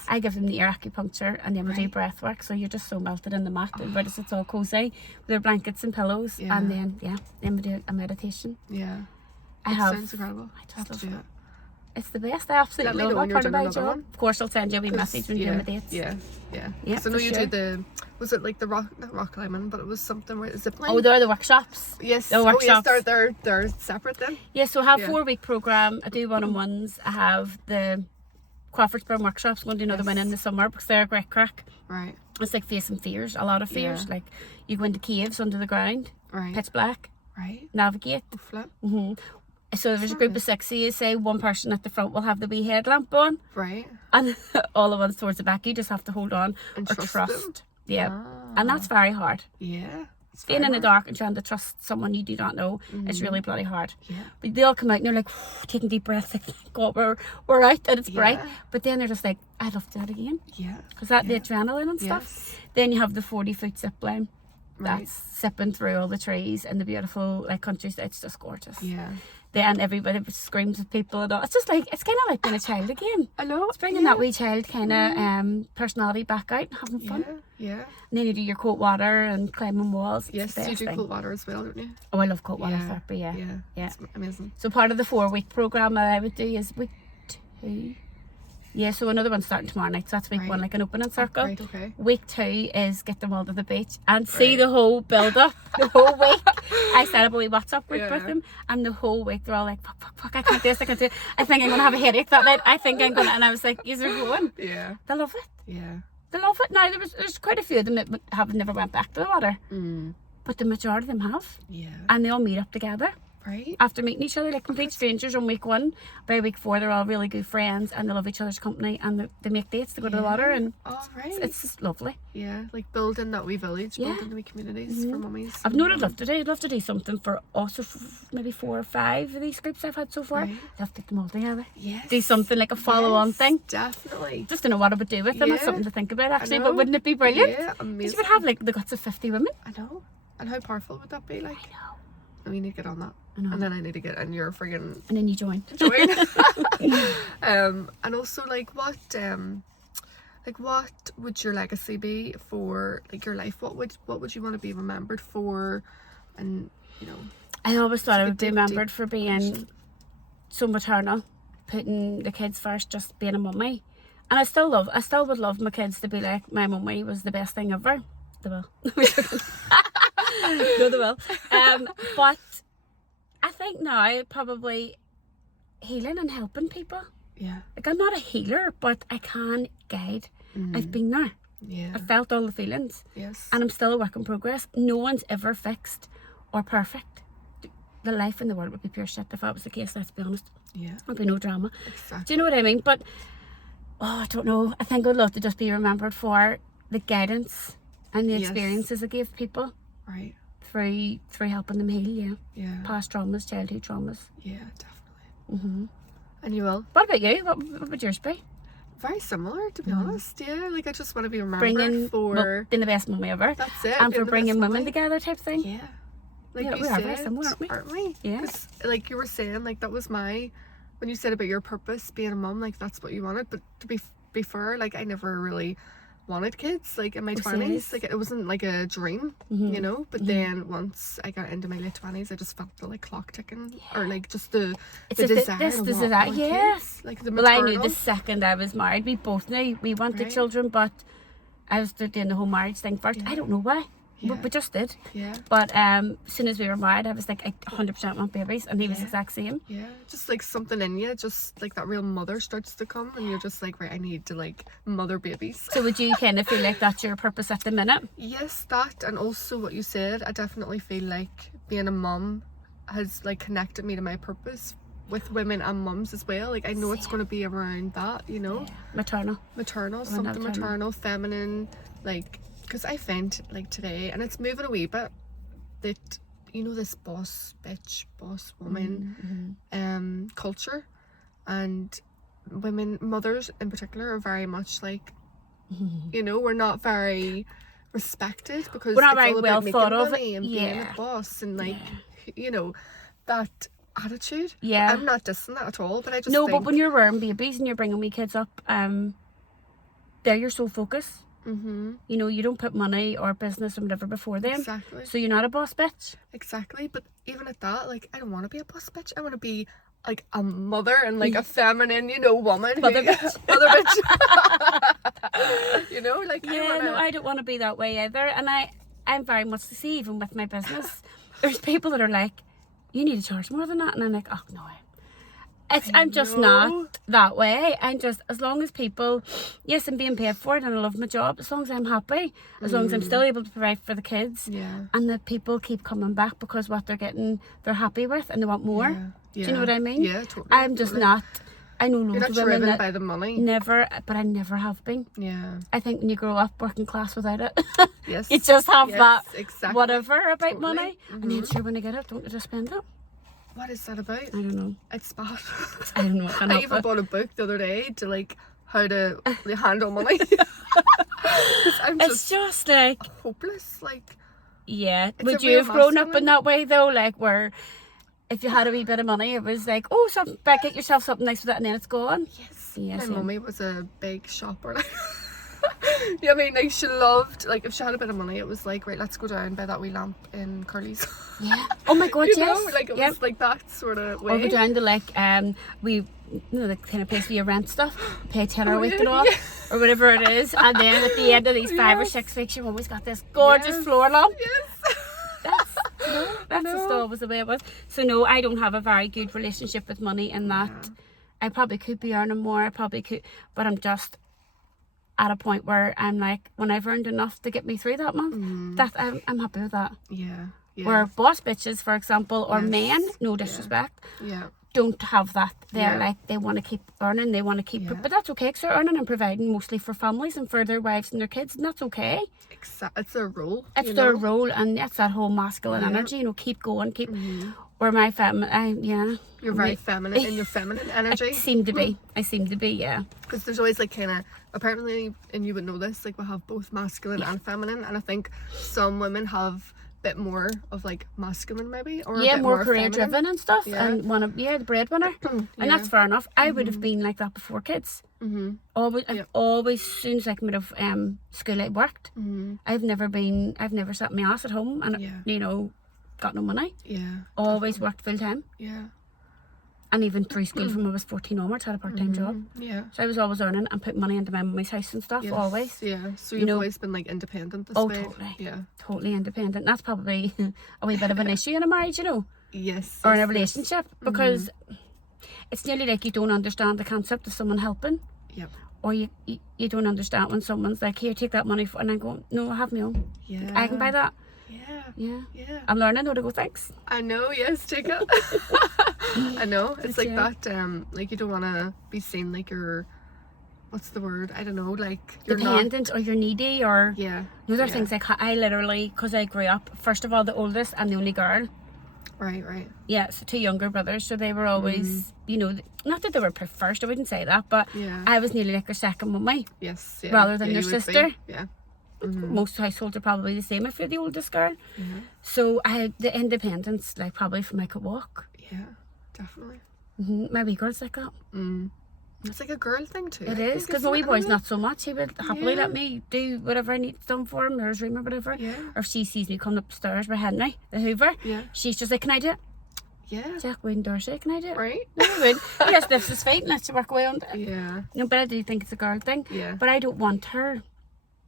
I give them the ear acupuncture, and then we do breath work, so you're just so melted in the mat. But it's all cozy with their blankets and pillows, and then we do a meditation. Yeah. Sounds incredible. I just love it. It's the best. I absolutely love it. Part of my job. Of course, I'll send you a wee message when you're doing the dates. Yeah. So I know you did was it like the not rock climbing, but it was something where zip line? Oh, they're the workshops. Yes. The workshops. Oh, yes, they're separate then. Yeah, so I have 4-week program. I do one-on-ones. I have the Crawfordsburn workshops. I'm going to do another one in the summer because they're a great crack. Right. It's like facing fears, a lot of fears. Like, you go into caves under the ground, pitch black. Right. Navigate. Flip. So there's a group of 6 of you, say one person at the front will have the wee headlamp on. Right. And all the ones towards the back, you just have to hold on and trust. Yeah. Ah. And that's very hard. Yeah. Being in the dark and trying to trust someone you do not know is really bloody hard. Yeah. But they all come out and they're like, taking deep breaths, like, thank God we're out and it's bright. But then they're just like, I'd love to do that again. Yeah. Because the adrenaline and stuff. Then you have the 40-foot zip line. that's sipping through all the trees and the beautiful like countryside. It's just gorgeous. Yeah. Then everybody screams at people and all. It's just like, it's kind of like being a child again. I know. It's bringing that wee child kind of personality back out and having fun. Yeah. And then you do your cold water and climbing walls. Yes, you do cold water as well, don't you? Oh, I love cold water therapy, Yeah. It's amazing. So part of the 4-week programme that I would do is week 2. Yeah, so another one's starting tomorrow night, so that's week 1, like an opening circle. Right, okay. Week 2 is get them all to the beach and see the whole build up, the whole week. I set up a wee WhatsApp group with them, and the whole week they're all like, fuck, I can't do this, I can't do it. I think I'm going to have a headache that night. I think I'm going to, and I was like, you're going. Yeah. They love it. Yeah. They love it. Now, there's quite a few of them that have never went back to the water, but the majority of them have. Yeah. And they all meet up together. Right. After meeting each other, like complete strangers on week 1. By week 4, they're all really good friends and they love each other's company and they make dates to go to the water, and it's just lovely. Yeah, like building that wee village, building the wee communities for mummies. I've known I'd love to do something for also maybe 4 or 5 of these groups I've had so far. I'd have to get them all together. Yes. Do something like a follow-on thing. Definitely. Just don't know what I would do with them. It's something to think about actually, but wouldn't it be brilliant? Yeah, amazing. You would have like the guts of 50 women. I know. And how powerful would that be? Like, I know. And we need to get on that. I know. And then I need to get in your friggin' And then you join. And also what would your legacy be for like your life? What would you want to be remembered for? And I always thought I would be deep remembered for being so maternal, putting the kids first, just being a mummy. And I still would love my kids to be like, my mummy was the best thing ever. They will. No, they will. But I think now probably healing and helping people. Yeah. Like, I'm not a healer, but I can guide. I've been there. Yeah. I've felt all the feelings. Yes. And I'm still a work in progress. No one's ever fixed or perfect. The life in the world would be pure shit if that was the case, let's be honest. Yeah. There'd be no drama. Exactly. Do you know what I mean? But, I don't know. I think I'd love to just be remembered for the guidance and the experiences I gave people. Right. Through helping them heal, Yeah. Past traumas, childhood traumas. Yeah, definitely. And you will. What about you? What would yours be? Very similar, to be honest. Yeah, like I just want to be remembered for being the best mummy ever. That's it. And for bringing women together, type thing. Yeah. Like yeah, you we are said, very similar, aren't we? Yeah. 'Cause, like you were saying, like that was when you said about your purpose being a mum, like that's what you wanted. But to be fair, like I never really wanted kids, like in my 20s. Like it wasn't like a dream, but then once I got into my late 20s, I just felt the like clock ticking, or like just the desire kids. Like the maternal. Well, I knew the second I was married, we both knew we wanted children, but I was doing the whole marriage thing first. I don't know why. We just did. Yeah. But as soon as we were married, I was like, I 100% want babies, and he was the exact same. Yeah. Just like something in you, just like that real mother starts to come, and you're just like, right, I need to like mother babies. So would you kind of feel like that's your purpose at the minute? Yes, that, and also what you said, I definitely feel like being a mum has like connected me to my purpose with women and mums as well. Like I know it's going to be around that, Maternal, something maternal, feminine, like. Because I find like today, and it's moving a wee bit, that this boss woman culture, and mothers in particular are very much like we're not very respected because we're not it's very all well about thought of money and being a boss and like that attitude. Yeah, I'm not dissing that at all, but I just but when you're rearing babies and you're bringing wee kids up, they're your sole focus. You don't put money or business or whatever before them. Exactly. So you're not a boss bitch. Exactly. But even at that, like I don't want to be a boss bitch. I want to be like a mother and like a feminine, woman. Mother bitch. Mother bitch. Like I don't want to be that way either. And I'm very much the same, even with my business. There's people that are like, you need to charge more than that, and I'm like, oh no. I'm just not that way. I'm just, as long as people, yes, I'm being paid for it and I love my job, as long as I'm happy, as long as I'm still able to provide for the kids, and that people keep coming back because what they're getting, they're happy with and they want more. Do you know what I mean? Yeah, totally. I'm just not. I know loads of women that by the money. Never, but I never have been. Yeah. I think when you grow up working class without it, yes, you just have that exactly. whatever about money, and then sure when I get it, don't you just spend it? What is that about? I don't know. It's bad. I don't know. I even bought a book the other day to like how to handle money. It's just like hopeless. Like Yeah. It's Would a you real have grown up masculine. in that way though? Like where if you had a wee bit of money, it was like, oh, something, get yourself something nice with that, and then it's gone. Yes. Yeah, My same. mummy was a big shopper. Yeah, I mean, like, she loved, like, if she had a bit of money, it was like, right, let's go down, buy that wee lamp in Curly's. Yeah. Oh my God, You yes. know, like, it was like that sort of way. Or go down to like the kind of place where you rent stuff, pay £10 a week yeah, and all, yeah. or whatever it is, and then at the end of these 5 or 6 weeks, you've always got this gorgeous Yes. floor lamp. Yes. That's just always the way it was. So no, I don't have a very good relationship with money in that. Yeah. I probably could be earning more, I probably could, but I'm just at a point where I'm like, when I've earned enough to get me through that month, that I'm happy with that. Yeah. Yeah. Where boss bitches, for example, or Yes. men, no disrespect, Yeah. don't have that. They're Yeah. like, they want to keep earning, they want to keep, Yeah. but that's okay, because they're earning and providing mostly for families and for their wives and their kids, and that's okay. It's their role. It's you their know? role, and that's that whole masculine Yeah. energy, you know, keep going, keep. Where my You're very feminine in your feminine I energy. seem to be, yeah. Because there's always like kind of, apparently, and you would know this, like we have both masculine and feminine, and I think some women have a bit more of like masculine maybe, or a Yeah, bit more more career feminine. driven and stuff, Yeah. and the breadwinner, and that's fair enough. I would have been like that before kids. Always, I've always, as soon as I came out of school, I worked. I've never sat my ass at home and you know, got no money. Yeah. Always worked full time, Yeah. and even through school from when I was 14 onwards, had a part-time job. Yeah. So I was always earning and putting money into my mummy's house and stuff. Yes. Always. Yeah. So You you've know- always been like independent this Oh, way. totally. Yeah. Totally independent. That's probably a wee bit of an issue in a marriage, you know, Yes. or in a yes, relationship, because it's nearly like you don't understand the concept of someone helping, Yep. or you don't understand when someone's like, here, take that money, and I'm going, no, I have my own. Yeah. I can buy that. Yeah. Yeah. Yeah. I'm learning how to go, thanks. I know, yes, take it. I know. It's like Yeah. that, like you don't want to be seen like you're, what's the word? I don't know, like you're Dependent or you're needy or not. Yeah. those are yeah. things like I literally, because I grew up, first of all, the oldest and the only girl. Right, right. Yeah, so 2 younger brothers, so they were always, you know, not that they were first, I wouldn't say that, but Yeah. I was nearly like their second mummy. Yes. Yeah. Rather than yeah, their you would sister. be. Yeah. Most households are probably the same if you're the oldest girl. Yeah. So I had the independence, like probably from I could walk. Yeah. Definitely. My wee girl's like that. It's like a girl thing too. It I is, think, because my isn't wee it, boy's Emily? not so much. He would happily Yeah. let me do whatever I need done for him, or his room or whatever. Yeah. Or if she sees me coming upstairs with Henry, the Hoover, Yeah. she's just like, can I do it? Yeah. Jack Wayne Dorsey, can I do it? Right. No, he would. He just lifts his feet and lets you work away on it. Yeah. No, but I do think it's a girl thing. Yeah. But I don't want her,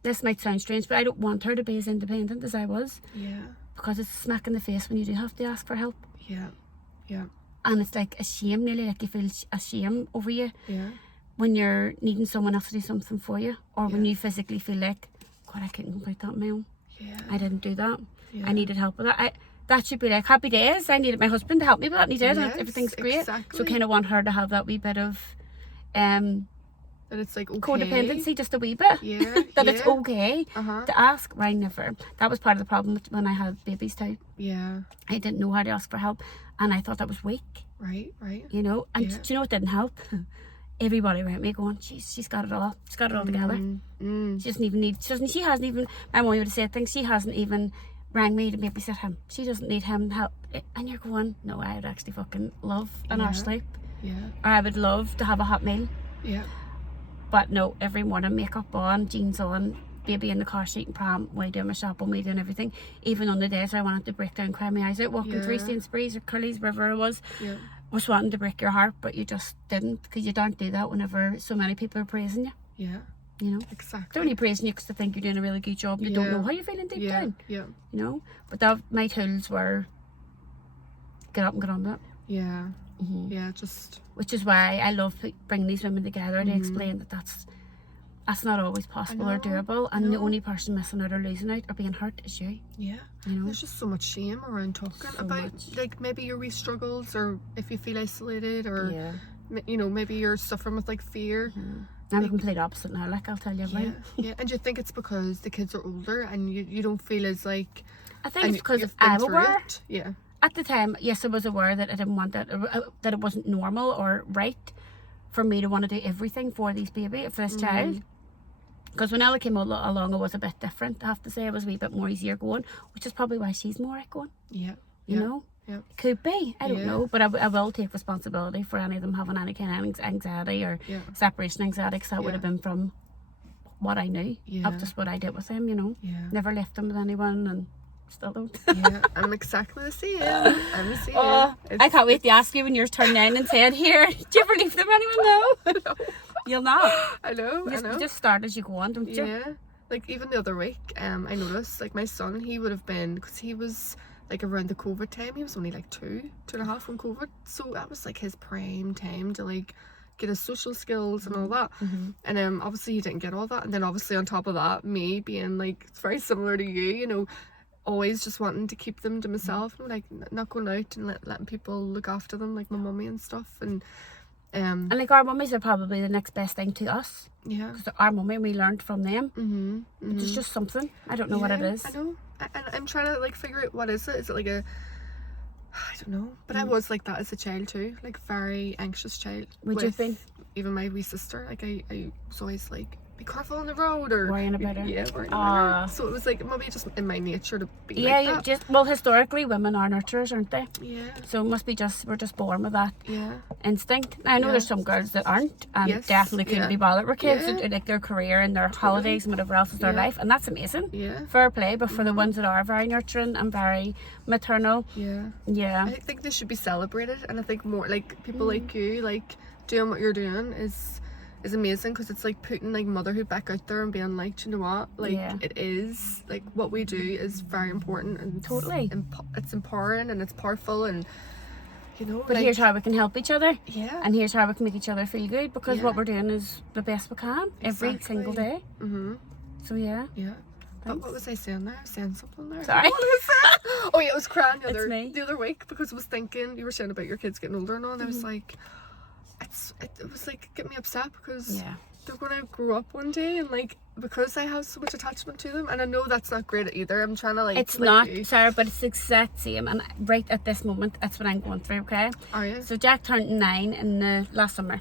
this might sound strange, but I don't want her to be as independent as I was, Yeah. because it's a smack in the face when you do have to ask for help. Yeah. Yeah. And it's like a shame, nearly like you feel a shame over you Yeah. when you're needing someone else to do something for you, or when Yeah. you physically feel like, God, I couldn't complete that on my own. Yeah. I didn't do that. Yeah. I needed help with that. That should be like happy days. I needed my husband to help me with that, and he did. Yes, Everything's great. exactly. So kind of want her to have that wee bit of That it's like okay. codependency, just a wee bit. Yeah. That yeah. it's okay Uh-huh. to ask. Right, never. That was part of the problem when I had babies too. Yeah. I didn't know how to ask for help, and I thought that was weak. Right. Right. You know, and Yeah. do you know what didn't help? Everybody around me going, she's got it all. She's got it all together. She doesn't even need. She hasn't even. My mum would have said things. She hasn't even rang me to babysit him. She doesn't need him help. And you're going, no, I would actually fucking love an hour's sleep, Yeah. or I would love to have a hot meal. Yeah. But no, every morning makeup on, jeans on, baby in the car seat and pram, way doing my shopping, way doing everything. Even on the days where I wanted to break down, cry my eyes out, walking through Yeah. Sainsbury's or Curly's, wherever it was Yeah. wanting to break your heart, but you just didn't, because you don't do that whenever so many people are praising you. Yeah. You know, Exactly. they're only praising you because they think you're doing a really good job. You don't Yeah. know how you're feeling deep Yeah. down. Yeah. You know, but that my tools were get up and get on with it. Yeah. Yeah. Just. Which is why I love bringing these women together to explain that that's not always possible or know, doable, and the only person missing out or losing out or being hurt is you. Yeah. You know, There's just so much shame around talking So about much. like maybe your wee struggles, or if you feel isolated, or yeah. you know, maybe you're suffering with like fear. I'm the complete opposite now. Like I'll tell you, Yeah. right? Yeah. And do you think it's because the kids are older and you don't feel as like. I think and it's because you've been I'm through aware. it? Yeah. At the time, yes, I was aware that I didn't want that, that it wasn't normal or right for me to want to do everything for this child. Because when Ella came along, it was a bit different. I have to say, it was a wee bit more easier going, which is probably why she's more outgoing. Yeah. You know? Yeah. Could be. I don't know. But I will take responsibility for any of them having any kind of anxiety or separation anxiety, because that would have been from what I knew of just what I did with them, you know. Yeah. Never left them with anyone and still don't. Yeah, I'm exactly the same. I'm the same. I can't wait to ask you when you're turned 9 and said, here, do you ever leave them anyone? No. You'll not. I know. You just start as you go on, don't you? Yeah. Like even the other week, I noticed like my son, he would have been, because he was like around the COVID time, he was only like 2.5 when COVID, so that was like his prime time to like get his social skills and all that. And obviously he didn't get all that, and then obviously on top of that, me being like very similar to you know, always just wanting to keep them to myself, and like not going out and letting people look after them, like my mummy and stuff. And like our mummies are probably the next best thing to us. Yeah. Because our mummy, we learned from them. It's just something. I don't know what it is. I know. And I'm trying to like figure out what is it. Is it like a, I don't know. But I was like that as a child too. Like very anxious child. Would you think? Even my wee sister. Like I was always like, be careful on the road, or worrying about her. Yeah, worrying about her. So it was like maybe just in my nature to be like that. Yeah, well, historically women are nurturers, aren't they? Yeah. So it must be we're just born with that instinct. I know there's some girls that aren't and definitely couldn't be bothered with kids, like their career and their holidays and whatever else is their life, and that's amazing. Yeah. Fair play, but for the ones that are very nurturing and very maternal, I think they should be celebrated, and I think more like people like you, like doing what you're doing is amazing, because it's like putting like motherhood back out there and being like, you know what, like it is like what we do is very important, and totally it's empowering and it's powerful, and you know, but like, here's how we can help each other, and here's how we can make each other feel good, because what we're doing is the best we can every single day. So but what was I saying there? I was saying something there. Sorry. What was I saying? Oh yeah, it was crying the me. other week, because I was thinking, you were saying about your kids getting older and all, and I was like, it was like getting me upset, because they're gonna grow up one day, and like because I have so much attachment to them, and I know that's not great either. I'm trying to like, it's not, Sarah, but it's the exact same, and right at this moment that's what I'm going through. Okay. Are you? So Jack turned 9 in the last summer,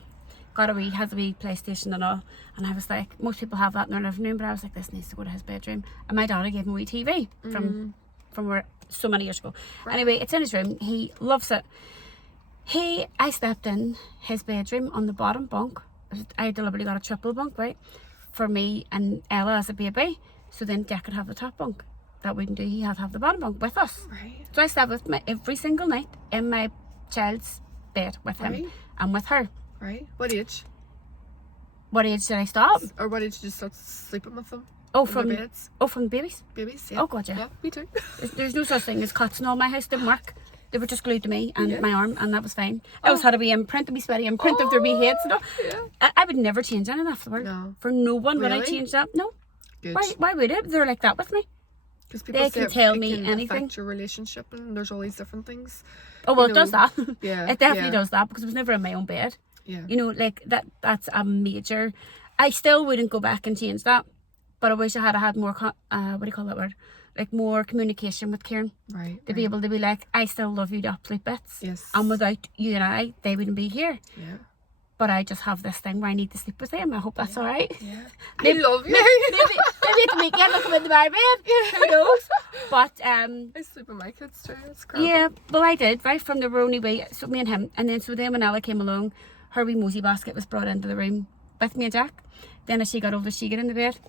has a wee PlayStation and all, and I was like, most people have that in their living room, but I was like, this needs to go to his bedroom, and my daughter gave him a wee TV from where so many years ago. Anyway, it's in his room, he loves it. I slept in his bedroom on the bottom bunk. I deliberately got a triple bunk, right, for me and Ella as a baby, so then Jack could have the top bunk. That wouldn't do, he had to have the bottom bunk with us. Right. So I slept with me every single night in my child's bed with him and with her. Right. What age? What age did I stop? Or what age did you start sleeping with them? From the babies? Babies, yeah. Oh god, yeah. Yeah, me too. There's no such thing as cots in all my house, didn't work. They were just glued to me and my arm, and that was fine. I always had a wee imprint, a wee sweaty imprint of their wee heads and all. Yeah. I would never change any of that for the world. No. For no one would I Really? change that. No. Good. Why would it? They're like that with me. Because people They say can tell it me can anything. affect your relationship, and there's all these different things. Oh well, You it does know, that. Yeah. It definitely does that, because it was never in my own bed. Yeah. You know, like that's a major. I still wouldn't go back and change that, but I wish I had more what do you call that word? Like more communication with Kieran. Right. To be able to be like, I still love you to absolute bits. Yes. And without you and I, they wouldn't be here. Yeah. But I just have this thing where I need to sleep with them. I hope that's alright. Yeah. Maybe, I love you. maybe at the weekend I'll come into my bed. Who knows? But I sleep with my kids too. It's crap. yeah, well I did, right from the Roney way. So me and him, and then so then when Ella came along, her wee mosey basket was brought into the room with me and Jack. Then as she got older, she got in the bed.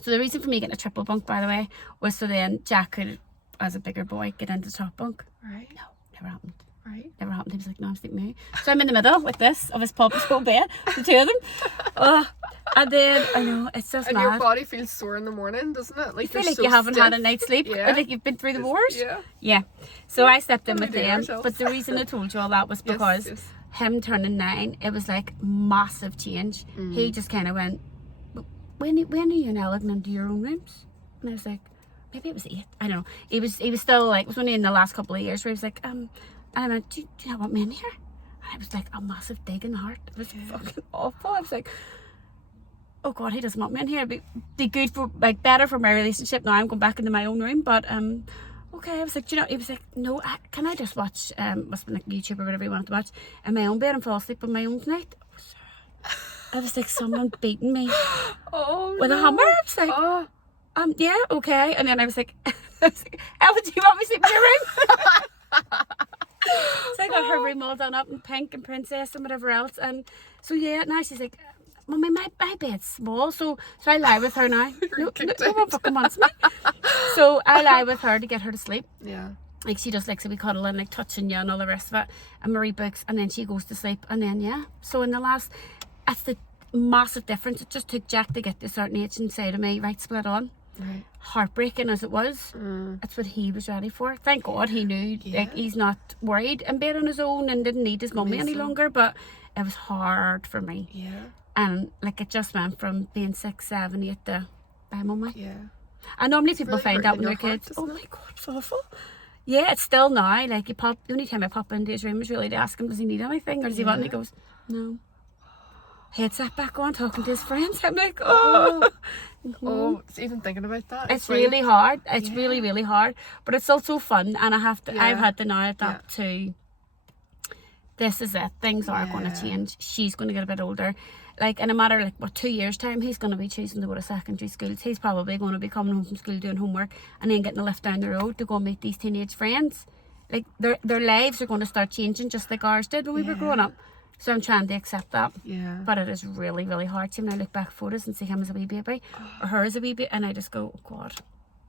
So the reason for me getting a triple bunk, by the way, was so then Jack could, as a bigger boy, get into the top bunk. Right. No, never happened. Right. Never happened. He was like, no, I'm sleeping with you. So I'm in the middle like this of his purposeful bed, the two of them. And then I know it's just And mad. your body feels sore in the morning, doesn't it? Like You feel you're like so you haven't stiff. had a night's sleep, or like you've been through the wars. Yeah. Yeah. So I stepped in What with do we do them. ourselves? But the reason I told you all that was because him turning 9, it was like massive change. He just kind of went, when are you and Ella going into your own rooms? And I was like, maybe it was 8. I don't know. He was still like, it was only in the last couple of years where he was like, and I went, do you not want me in here? And I was like, a massive dig in the heart. It was fucking awful. I was like, oh god, he doesn't want me in here. It'd be good for, like, better for my relationship. Now I'm going back into my own room, but okay. I was like, do you know, he was like, no, can I just watch must have been like YouTube or whatever you wanted to watch in my own bed and fall asleep on my own tonight? I was like, someone beating me Oh, with a hammer. I was like, yeah, okay. And then I was like, Ella, do you want me to sleep in your room? So I got her room all done up in pink and princess and whatever else. And so yeah, now she's like, Mummy, my bed's small, so I lie with her now. No one fucking wants me. So I lie with her to get her to sleep. Yeah. Like, she just likes to be cuddling and like touching you and all the rest of it. And Marie books, and then she goes to sleep, and then yeah. So in the last, that's the massive difference. It just took Jack to get to a certain age and say to me, right, split on. Right. Heartbreaking as it was, that's what he was ready for. Thank God he knew, like, he's not worried in bed on his own and didn't need his mummy any longer. But it was hard for me. Yeah. And like, it just went from being 6, 7, 8 to bye mummy. Yeah. And normally people really find out when they're hurting your kids. heart, Oh my God, it's awful. Yeah, it's still now. Like, the only time I pop into his room is really to ask him, does he need anything or does he want? And he goes, no. Headset back on, talking to his friends. I'm like, oh. Oh, it's even thinking about that. It's really hard. It's really, really hard. But it's also fun, and I've had to now adapt to, this is it. Things are going to change. She's going to get a bit older. Like, in a matter of, like, 2 years' time, he's going to be choosing to go to secondary schools. He's probably going to be coming home from school doing homework and then getting a lift down the road to go and meet these teenage friends. Like, their lives are going to start changing just like ours did when we were growing up. So I'm trying to accept that. Yeah. But it is really, really hard. See, when I look back at photos and see him as a wee baby or her as a wee baby, and I just go, oh God,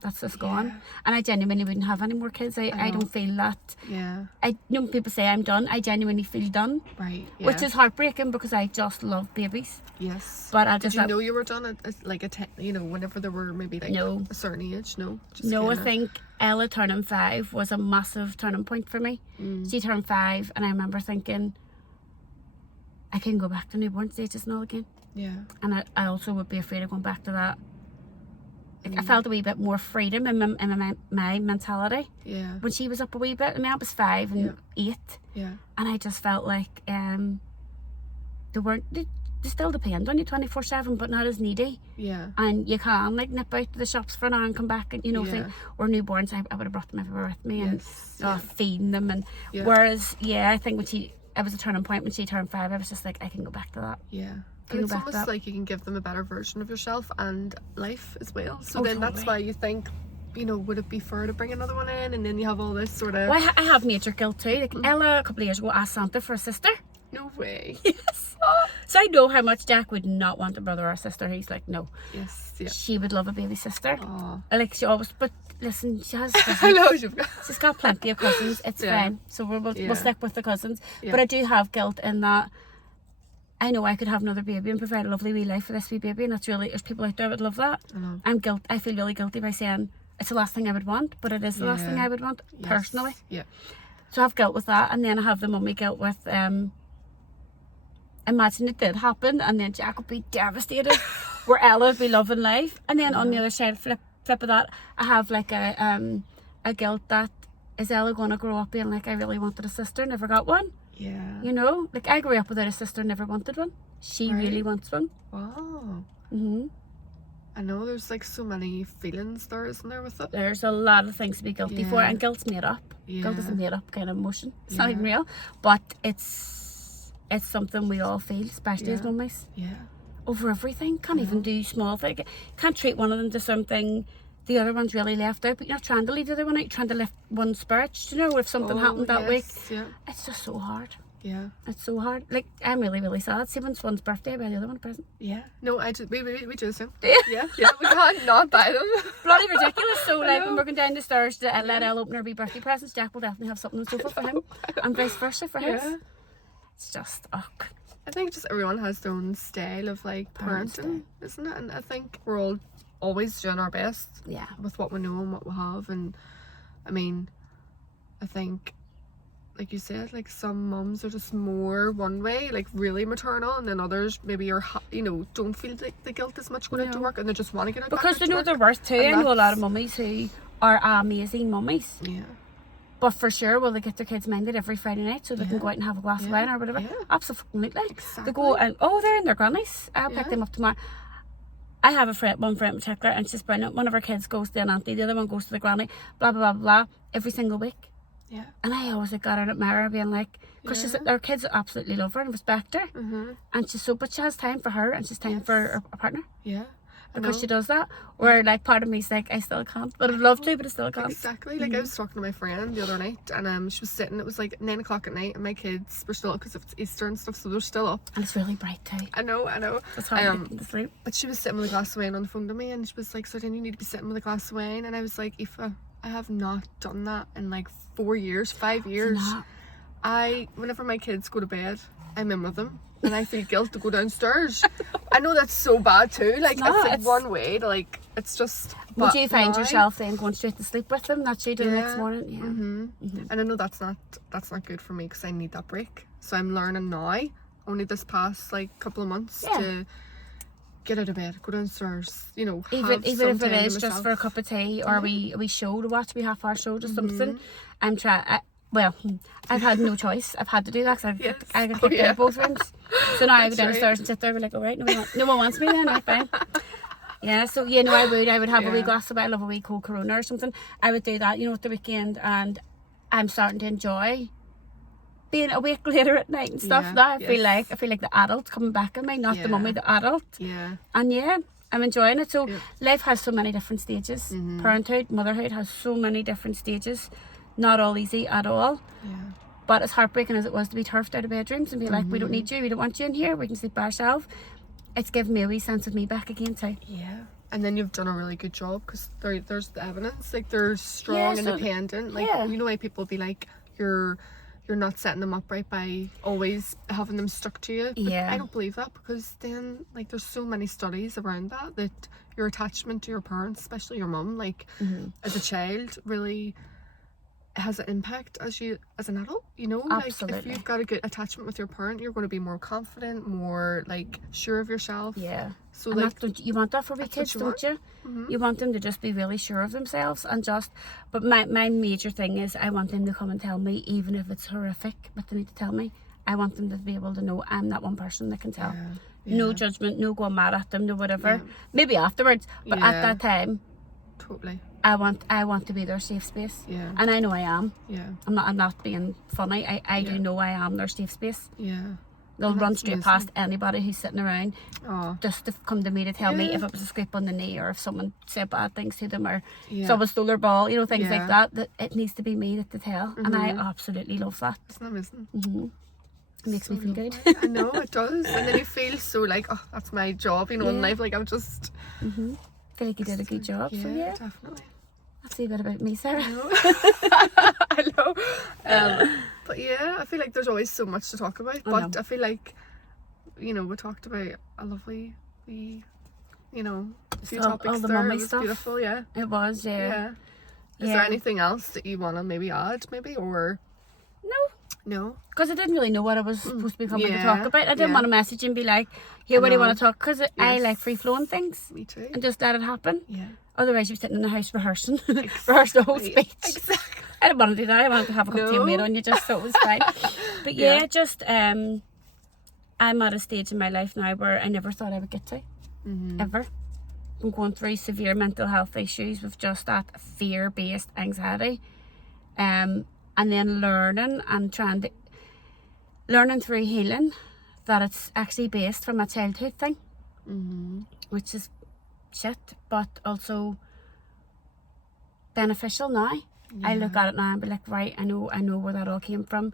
that's just gone. And I genuinely wouldn't have any more kids. I don't feel that. Yeah. When people say I'm done, I genuinely feel done. Right. Yeah. Which is heartbreaking because I just love babies. Yes. But I just Did you know you were done at like whenever they were maybe like a certain age? No. Just no, kinda... I think Ella turning 5 was a massive turning point for me. She turned 5, and I remember thinking, I can go back to newborn stages and all again. Yeah. And I also would be afraid of going back to that. Like, I felt a wee bit more freedom in my mentality. Yeah. When she was up a wee bit, I mean, I was 5 and 8. Yeah. And I just felt like they still depend on you 24/7, but not as needy. Yeah. And you can like nip out to the shops for an hour and come back, and think, or newborns, I would have brought them everywhere with me and feeding them. And whereas, I think it was a turning point when she turned 5. I was just like, I can go back to that. Yeah. And it's almost like you can give them a better version of yourself and life as well. So then that's why you think, would it be fair to bring another one in? And then you have all this sort of... Well, I have major guilt too. Like, Ella, a couple of years ago, asked Santa for a sister. No way. Yes. So I know how much Jack would not want a brother or a sister. He's like, no. Yes. Yeah. She would love a baby sister. Aww. Like, she always... But listen, she has cousins. I know she's got plenty of cousins. It's fine. So we'll stick with the cousins. Yeah. But I do have guilt in that I know I could have another baby and provide a lovely wee life for this wee baby, and that's really, there's people out there that would love that. I feel really guilty by saying it's the last thing I would want, but it is the last thing I would want personally. Yeah. So I have guilt with that, and then I have the mummy guilt with imagine it did happen and then Jack would be devastated where Ella would be loving life, and then on the other side flip of that, I have like a guilt that is Ella going to grow up being like, I really wanted a sister, never got one. Yeah. Like I grew up without a sister, never wanted one. She really wants one. Wow. I know there's like so many feelings there, isn't there, with it? There's a lot of things to be guilty for, and guilt's made up. Guilt is a made up kind of emotion. It's not even real, but it's something we all feel, especially as mummies. Yeah. Over everything. Can't even do small things. Can't treat one of them to something the other one's really left out, but you're not trying to leave the other one out, you're trying to lift one's spirits, if something happened that week. Yeah. It's just so hard. Yeah. It's so hard. Like, I'm really, really sad. See, when one's birthday, I buy the other one a present. Yeah. No, we do so. Yeah. Yeah, we can't not buy them. Bloody ridiculous. So, like, when we're going down the stairs to let Elle open her wee birthday presents, Jack will definitely have something on the sofa for him, and vice versa for his. It's just, I think just everyone has their own style of, like, parenting, isn't it? And I think we're all always doing our best with what we know and what we have. And I mean, I think, like you said, like some mums are just more one way, like really maternal, and then others maybe are don't feel like the guilt as much going out to work, and they just want to get out because they know their worth too. I know a lot of mummies who are amazing mummies, but for sure will they get their kids minded every Friday night so they can go out and have a glass of wine or whatever. Absolutely. Exactly. They go and they're in their grannies. I'll pick them up tomorrow. I have one friend in particular, and she's brilliant. One of her kids goes to an auntie, the other one goes to the granny, blah, blah, blah, blah, every single week. Yeah. And I always like, got her at Mara being like, because our kids absolutely love her and respect her. And but she has time for her and she's time for her partner. Yeah. Because she does that. Where like part of me's like, I still can't, but I'd love to, but I still can't. Exactly. Like I was talking to my friend the other night, and she was sitting. It was like 9 o'clock at night, and my kids were still up because it's Easter and stuff, so they're still up. And it's really bright too. I know. That's hard to sleep. But she was sitting with a glass of wine on the phone to me, and she was like, "So then you need to be sitting with a glass of wine." And I was like, "Aoife, I have not done that in like 4 years, 5 years. Whenever my kids go to bed, I'm in with them." And I feel guilt to go downstairs. I know that's so bad too. Like, it's like one way to like, it's just. Would you find yourself then going straight to sleep with them? That's you do the next morning? Yeah. And I know that's not good for me because I need that break. So I'm learning now, only this past like couple of months, to get out of bed, go downstairs, you know, even if it is just for a cup of tea or a wee show to watch, a wee half-hour show or something. I'm trying. Well, I've had no choice. I've had to do that because I got kicked out of both rooms. So now I go downstairs and sit there and be like, all right, no one wants me then, right, fine. Yeah, so I would have a wee glass of, I love a wee cold Corona or something. I would do that, at the weekend, and I'm starting to enjoy being awake later at night and stuff. Now I feel like the adult coming back at me, not the mummy, the adult. Yeah. And I'm enjoying it. So life has so many different stages. Parenthood, motherhood has so many different stages. Not all easy at all. Yeah. But as heartbreaking as it was to be turfed out of bedrooms and be like, we don't need you, we don't want you in here, we can sleep by ourselves. It's given me a wee sense of me back again too. Yeah. And then you've done a really good job because there's the evidence. Like, they're strong, independent. Like, you know why people be like, you're not setting them up right by always having them stuck to you. But I don't believe that, because then, like, there's so many studies around that your attachment to your parents, especially your mum, like, as a child, really has an impact as an adult, Absolutely. Like, if you've got a good attachment with your parent, you're going to be more confident, more like sure of yourself. So and like, you want that for wee kids, don't you? You want them to just be really sure of themselves and but my major thing is I want them to come and tell me, even if it's horrific, but they need to tell me. I want them to be able to know I'm that one person that can tell. No judgment, no going mad at them, no whatever. Maybe afterwards, but at that time, totally. I want to be their safe space. And I know I am. I'm not being funny. I do know I am their safe space. They'll run straight past anybody who's sitting around just to come to me to tell me if it was a scrape on the knee or if someone said bad things to them or someone stole their ball, things like that it needs to be me to tell. And I absolutely love that. Isn't that amazing? It makes me feel good. I know, it does. And then you feel so like, oh, that's my job, in life. Like, I'm just... I feel like you did a good job. So definitely. That's a bit about me, Sarah. I know. But I feel like there's always so much to talk about. But I feel like, we talked about a lovely, few topics all the there. mummy It was stuff. Beautiful, It was, Is there anything else that you want to maybe add, or? No? Because I didn't really know what I was supposed to be coming to talk about. I didn't want to message and be like, here, what do you want to talk? Because I like free-flowing things. Me too. And just let it happen. Yeah. Otherwise, you're sitting in the house rehearsing. Rehearse the whole speech. Exactly. I didn't want to do that. I wanted to have a cup of tea made on you just so it was fine. But just, I'm at a stage in my life now where I never thought I would get to. Ever. I'm going through severe mental health issues with just that fear-based anxiety. And then learning through healing that it's actually based from a childhood thing, which is shit, but also beneficial now. I look at it now and be like, right, I know where that all came from.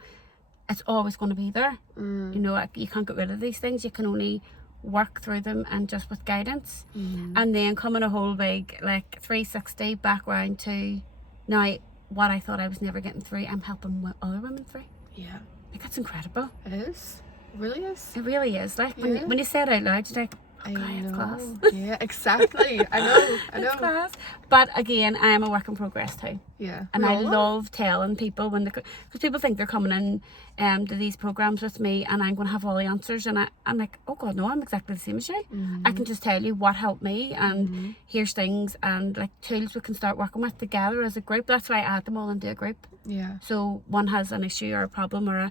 It's always going to be there. You can't get rid of these things. You can only work through them and just with guidance. And then coming a whole big 360 back round to now what I thought I was never getting through, I'm helping other women through. Like, that's incredible. It is. It really is. It really is. Like, when you say it out loud, you're like, oh God, it's class. Yeah, exactly. I know. It's class. But again, I am a work in progress too. Yeah. And I love telling people because people think they're coming in to these programs with me and I'm going to have all the answers, and I'm like, oh God, no, I'm exactly the same as you. I can just tell you what helped me, and here's things and like tools we can start working with together as a group. That's why I add them all into a group. Yeah. So one has an issue or a problem or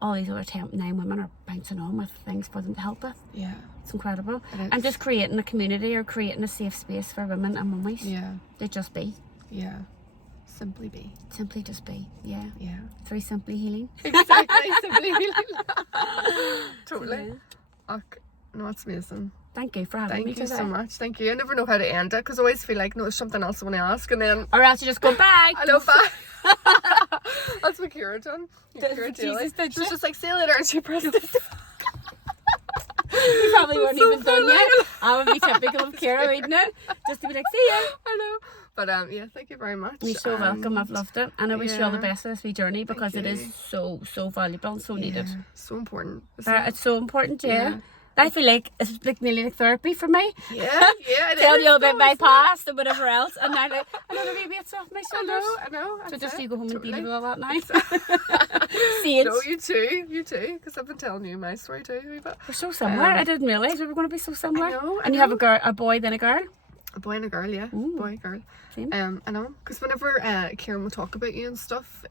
all these other 9 women are bouncing on with things for them to help with. Yeah. It's incredible. I'm just creating a community or creating a safe space for women and mummies. Yeah. They just be. Yeah. Simply be. Simply just be. Yeah. Yeah. Through Simply Healing. Exactly. Simply healing. Totally. Yeah. Okay. No, it's amazing. Thank you for having me Thank you today. so much. Thank you. I never know how to end it because I always feel like, no, there's something else I want to ask, and then Or else you just go bye. I know, bye. That's what Kira done. Kira Jesus, did she was she? just like, see you later, and she pressed it. You probably weren't so even done funny. yet. I would be typical of Kira reading it. Just to be like, see ya. I know. But yeah, thank you very much. You're so welcome. I've loved it. And I wish you all the best of this wee journey because it you. is so, so valuable and so needed. So important. Isn't it? It's so important, yeah. I feel like it's like nearly like therapy for me. Yeah, it Tell is, you all about though, my isn't it? past and whatever else, and now like another baby it's off my shoulders. I know. So that's just it, you go home totally. and deal with all that now. See it. No, you too, because I've been telling you my story too a wee bit. We're so similar. I didn't realise we were going to be so similar. I know, and you have a boy, then a girl. A boy and a girl, yeah. Boy, girl. Same. I know, because whenever Kieran will talk about you and stuff,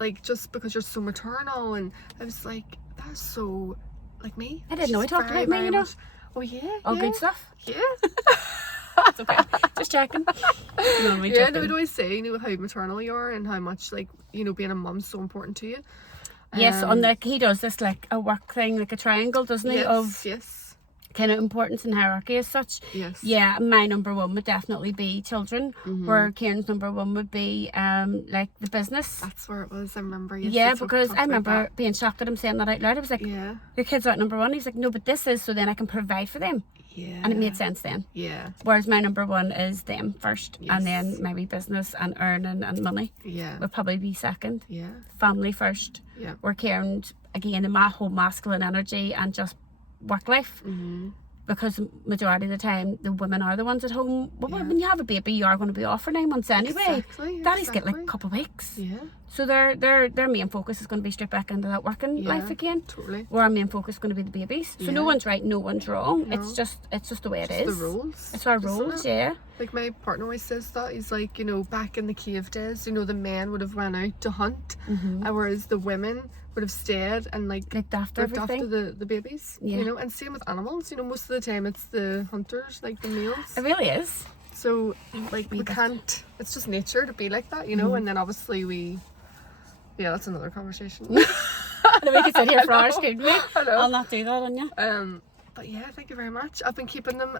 like just because you're so maternal, and I was like, that's so like me. I didn't know he talked about me, you know. Oh yeah. All good stuff. Yeah. It's okay. Just checking. No, I'm Yeah, joking. no, I'd always say, how maternal you are and how much, like, being a mum's so important to you. Yes, on like he does this like a work thing, like a triangle, doesn't he? Of Yes. kind of importance and hierarchy as such. Yes. Yeah, my number one would definitely be children, where Kieran's number one would be like the business. That's where it was, I remember. Yeah, Yes, because I remember being shocked at him saying that out loud. I was like, Yeah. your kids aren't number one. He's like, no, but this is so then I can provide for them. Yeah. And it made sense then. Yeah. Whereas my number one is them first, Yes. and then maybe business and earning and money Yeah. would probably be second. Yeah. Family first. Yeah. Where Kieran's, again, the whole masculine energy and just work life. Mm-hmm. Because majority of the time the women are the ones at home. Well, when you have a baby, you are going to be off for 9 months anyway. Exactly. Daddies get like a couple of weeks. Yeah. So their main focus is going to be straight back into that working life again. Totally. Where our main focus is going to be the babies. So no one's right, no one's wrong. No. It's just the way it is. The rules. It's our isn't rules, it? yeah. Like my partner always says that. He's like, back in the cave days, the men would have run out to hunt, whereas the women would have stayed and Looked after everything. the babies. Yeah. And same with animals. Most of the time it's the hunters, like the males. It really is. So like we can't. It's just nature to be like that, And then obviously yeah, that's another conversation. And we could sit here for hours, couldn't we? I know. I'll not do that on you. But yeah, thank you very much. I've been keeping them,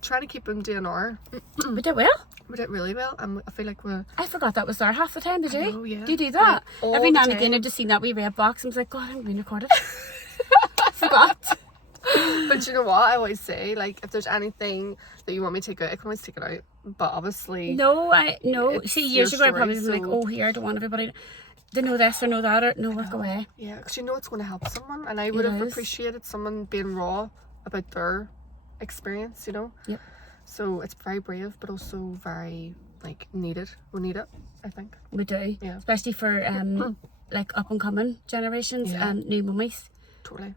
trying to keep them DNR. We did well. We did really well. I feel like we're... I forgot that was there half the time, did you? know, yeah. Do you do that? Yeah, all Every the now and again time. I've just seen that wee red box and I was like, God, I'm being recorded. Forgot. But you know what? I always say, if there's anything that you want me to take out, I can always take it out. But obviously... No. See, years your ago I probably story, was like, oh, here, I don't want everybody to know this or know that or no, work away. Yeah, because it's going to help someone. And I would have appreciated someone being raw about their experience, Yep. So it's very brave, but also very, needed. We need it, I think. We do. Yeah. Especially for, up and coming generations and new mummies. Totally.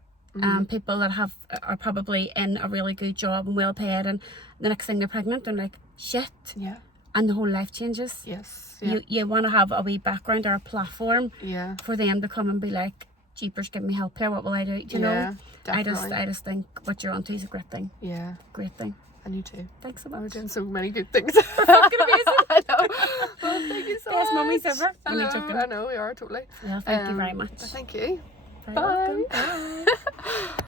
People that are probably in a really good job and well paid, and the next thing they're pregnant, they're like, shit. Yeah. And the whole life changes. Yes. Yeah. You want to have a wee background or a platform Yeah. for them to come and be like, jeepers, give me help here, what will I do? Do you know? Definitely. I just think what you're onto is a great thing. Yeah. Great thing. And you too. Thanks so We're much. doing so many good things. Fucking amazing. I know. Well, thank you so Best much. mummies ever. I Only know, joking. I know, we are totally. Well, thank you very much. Thank you. Very Bye. welcome. Bye.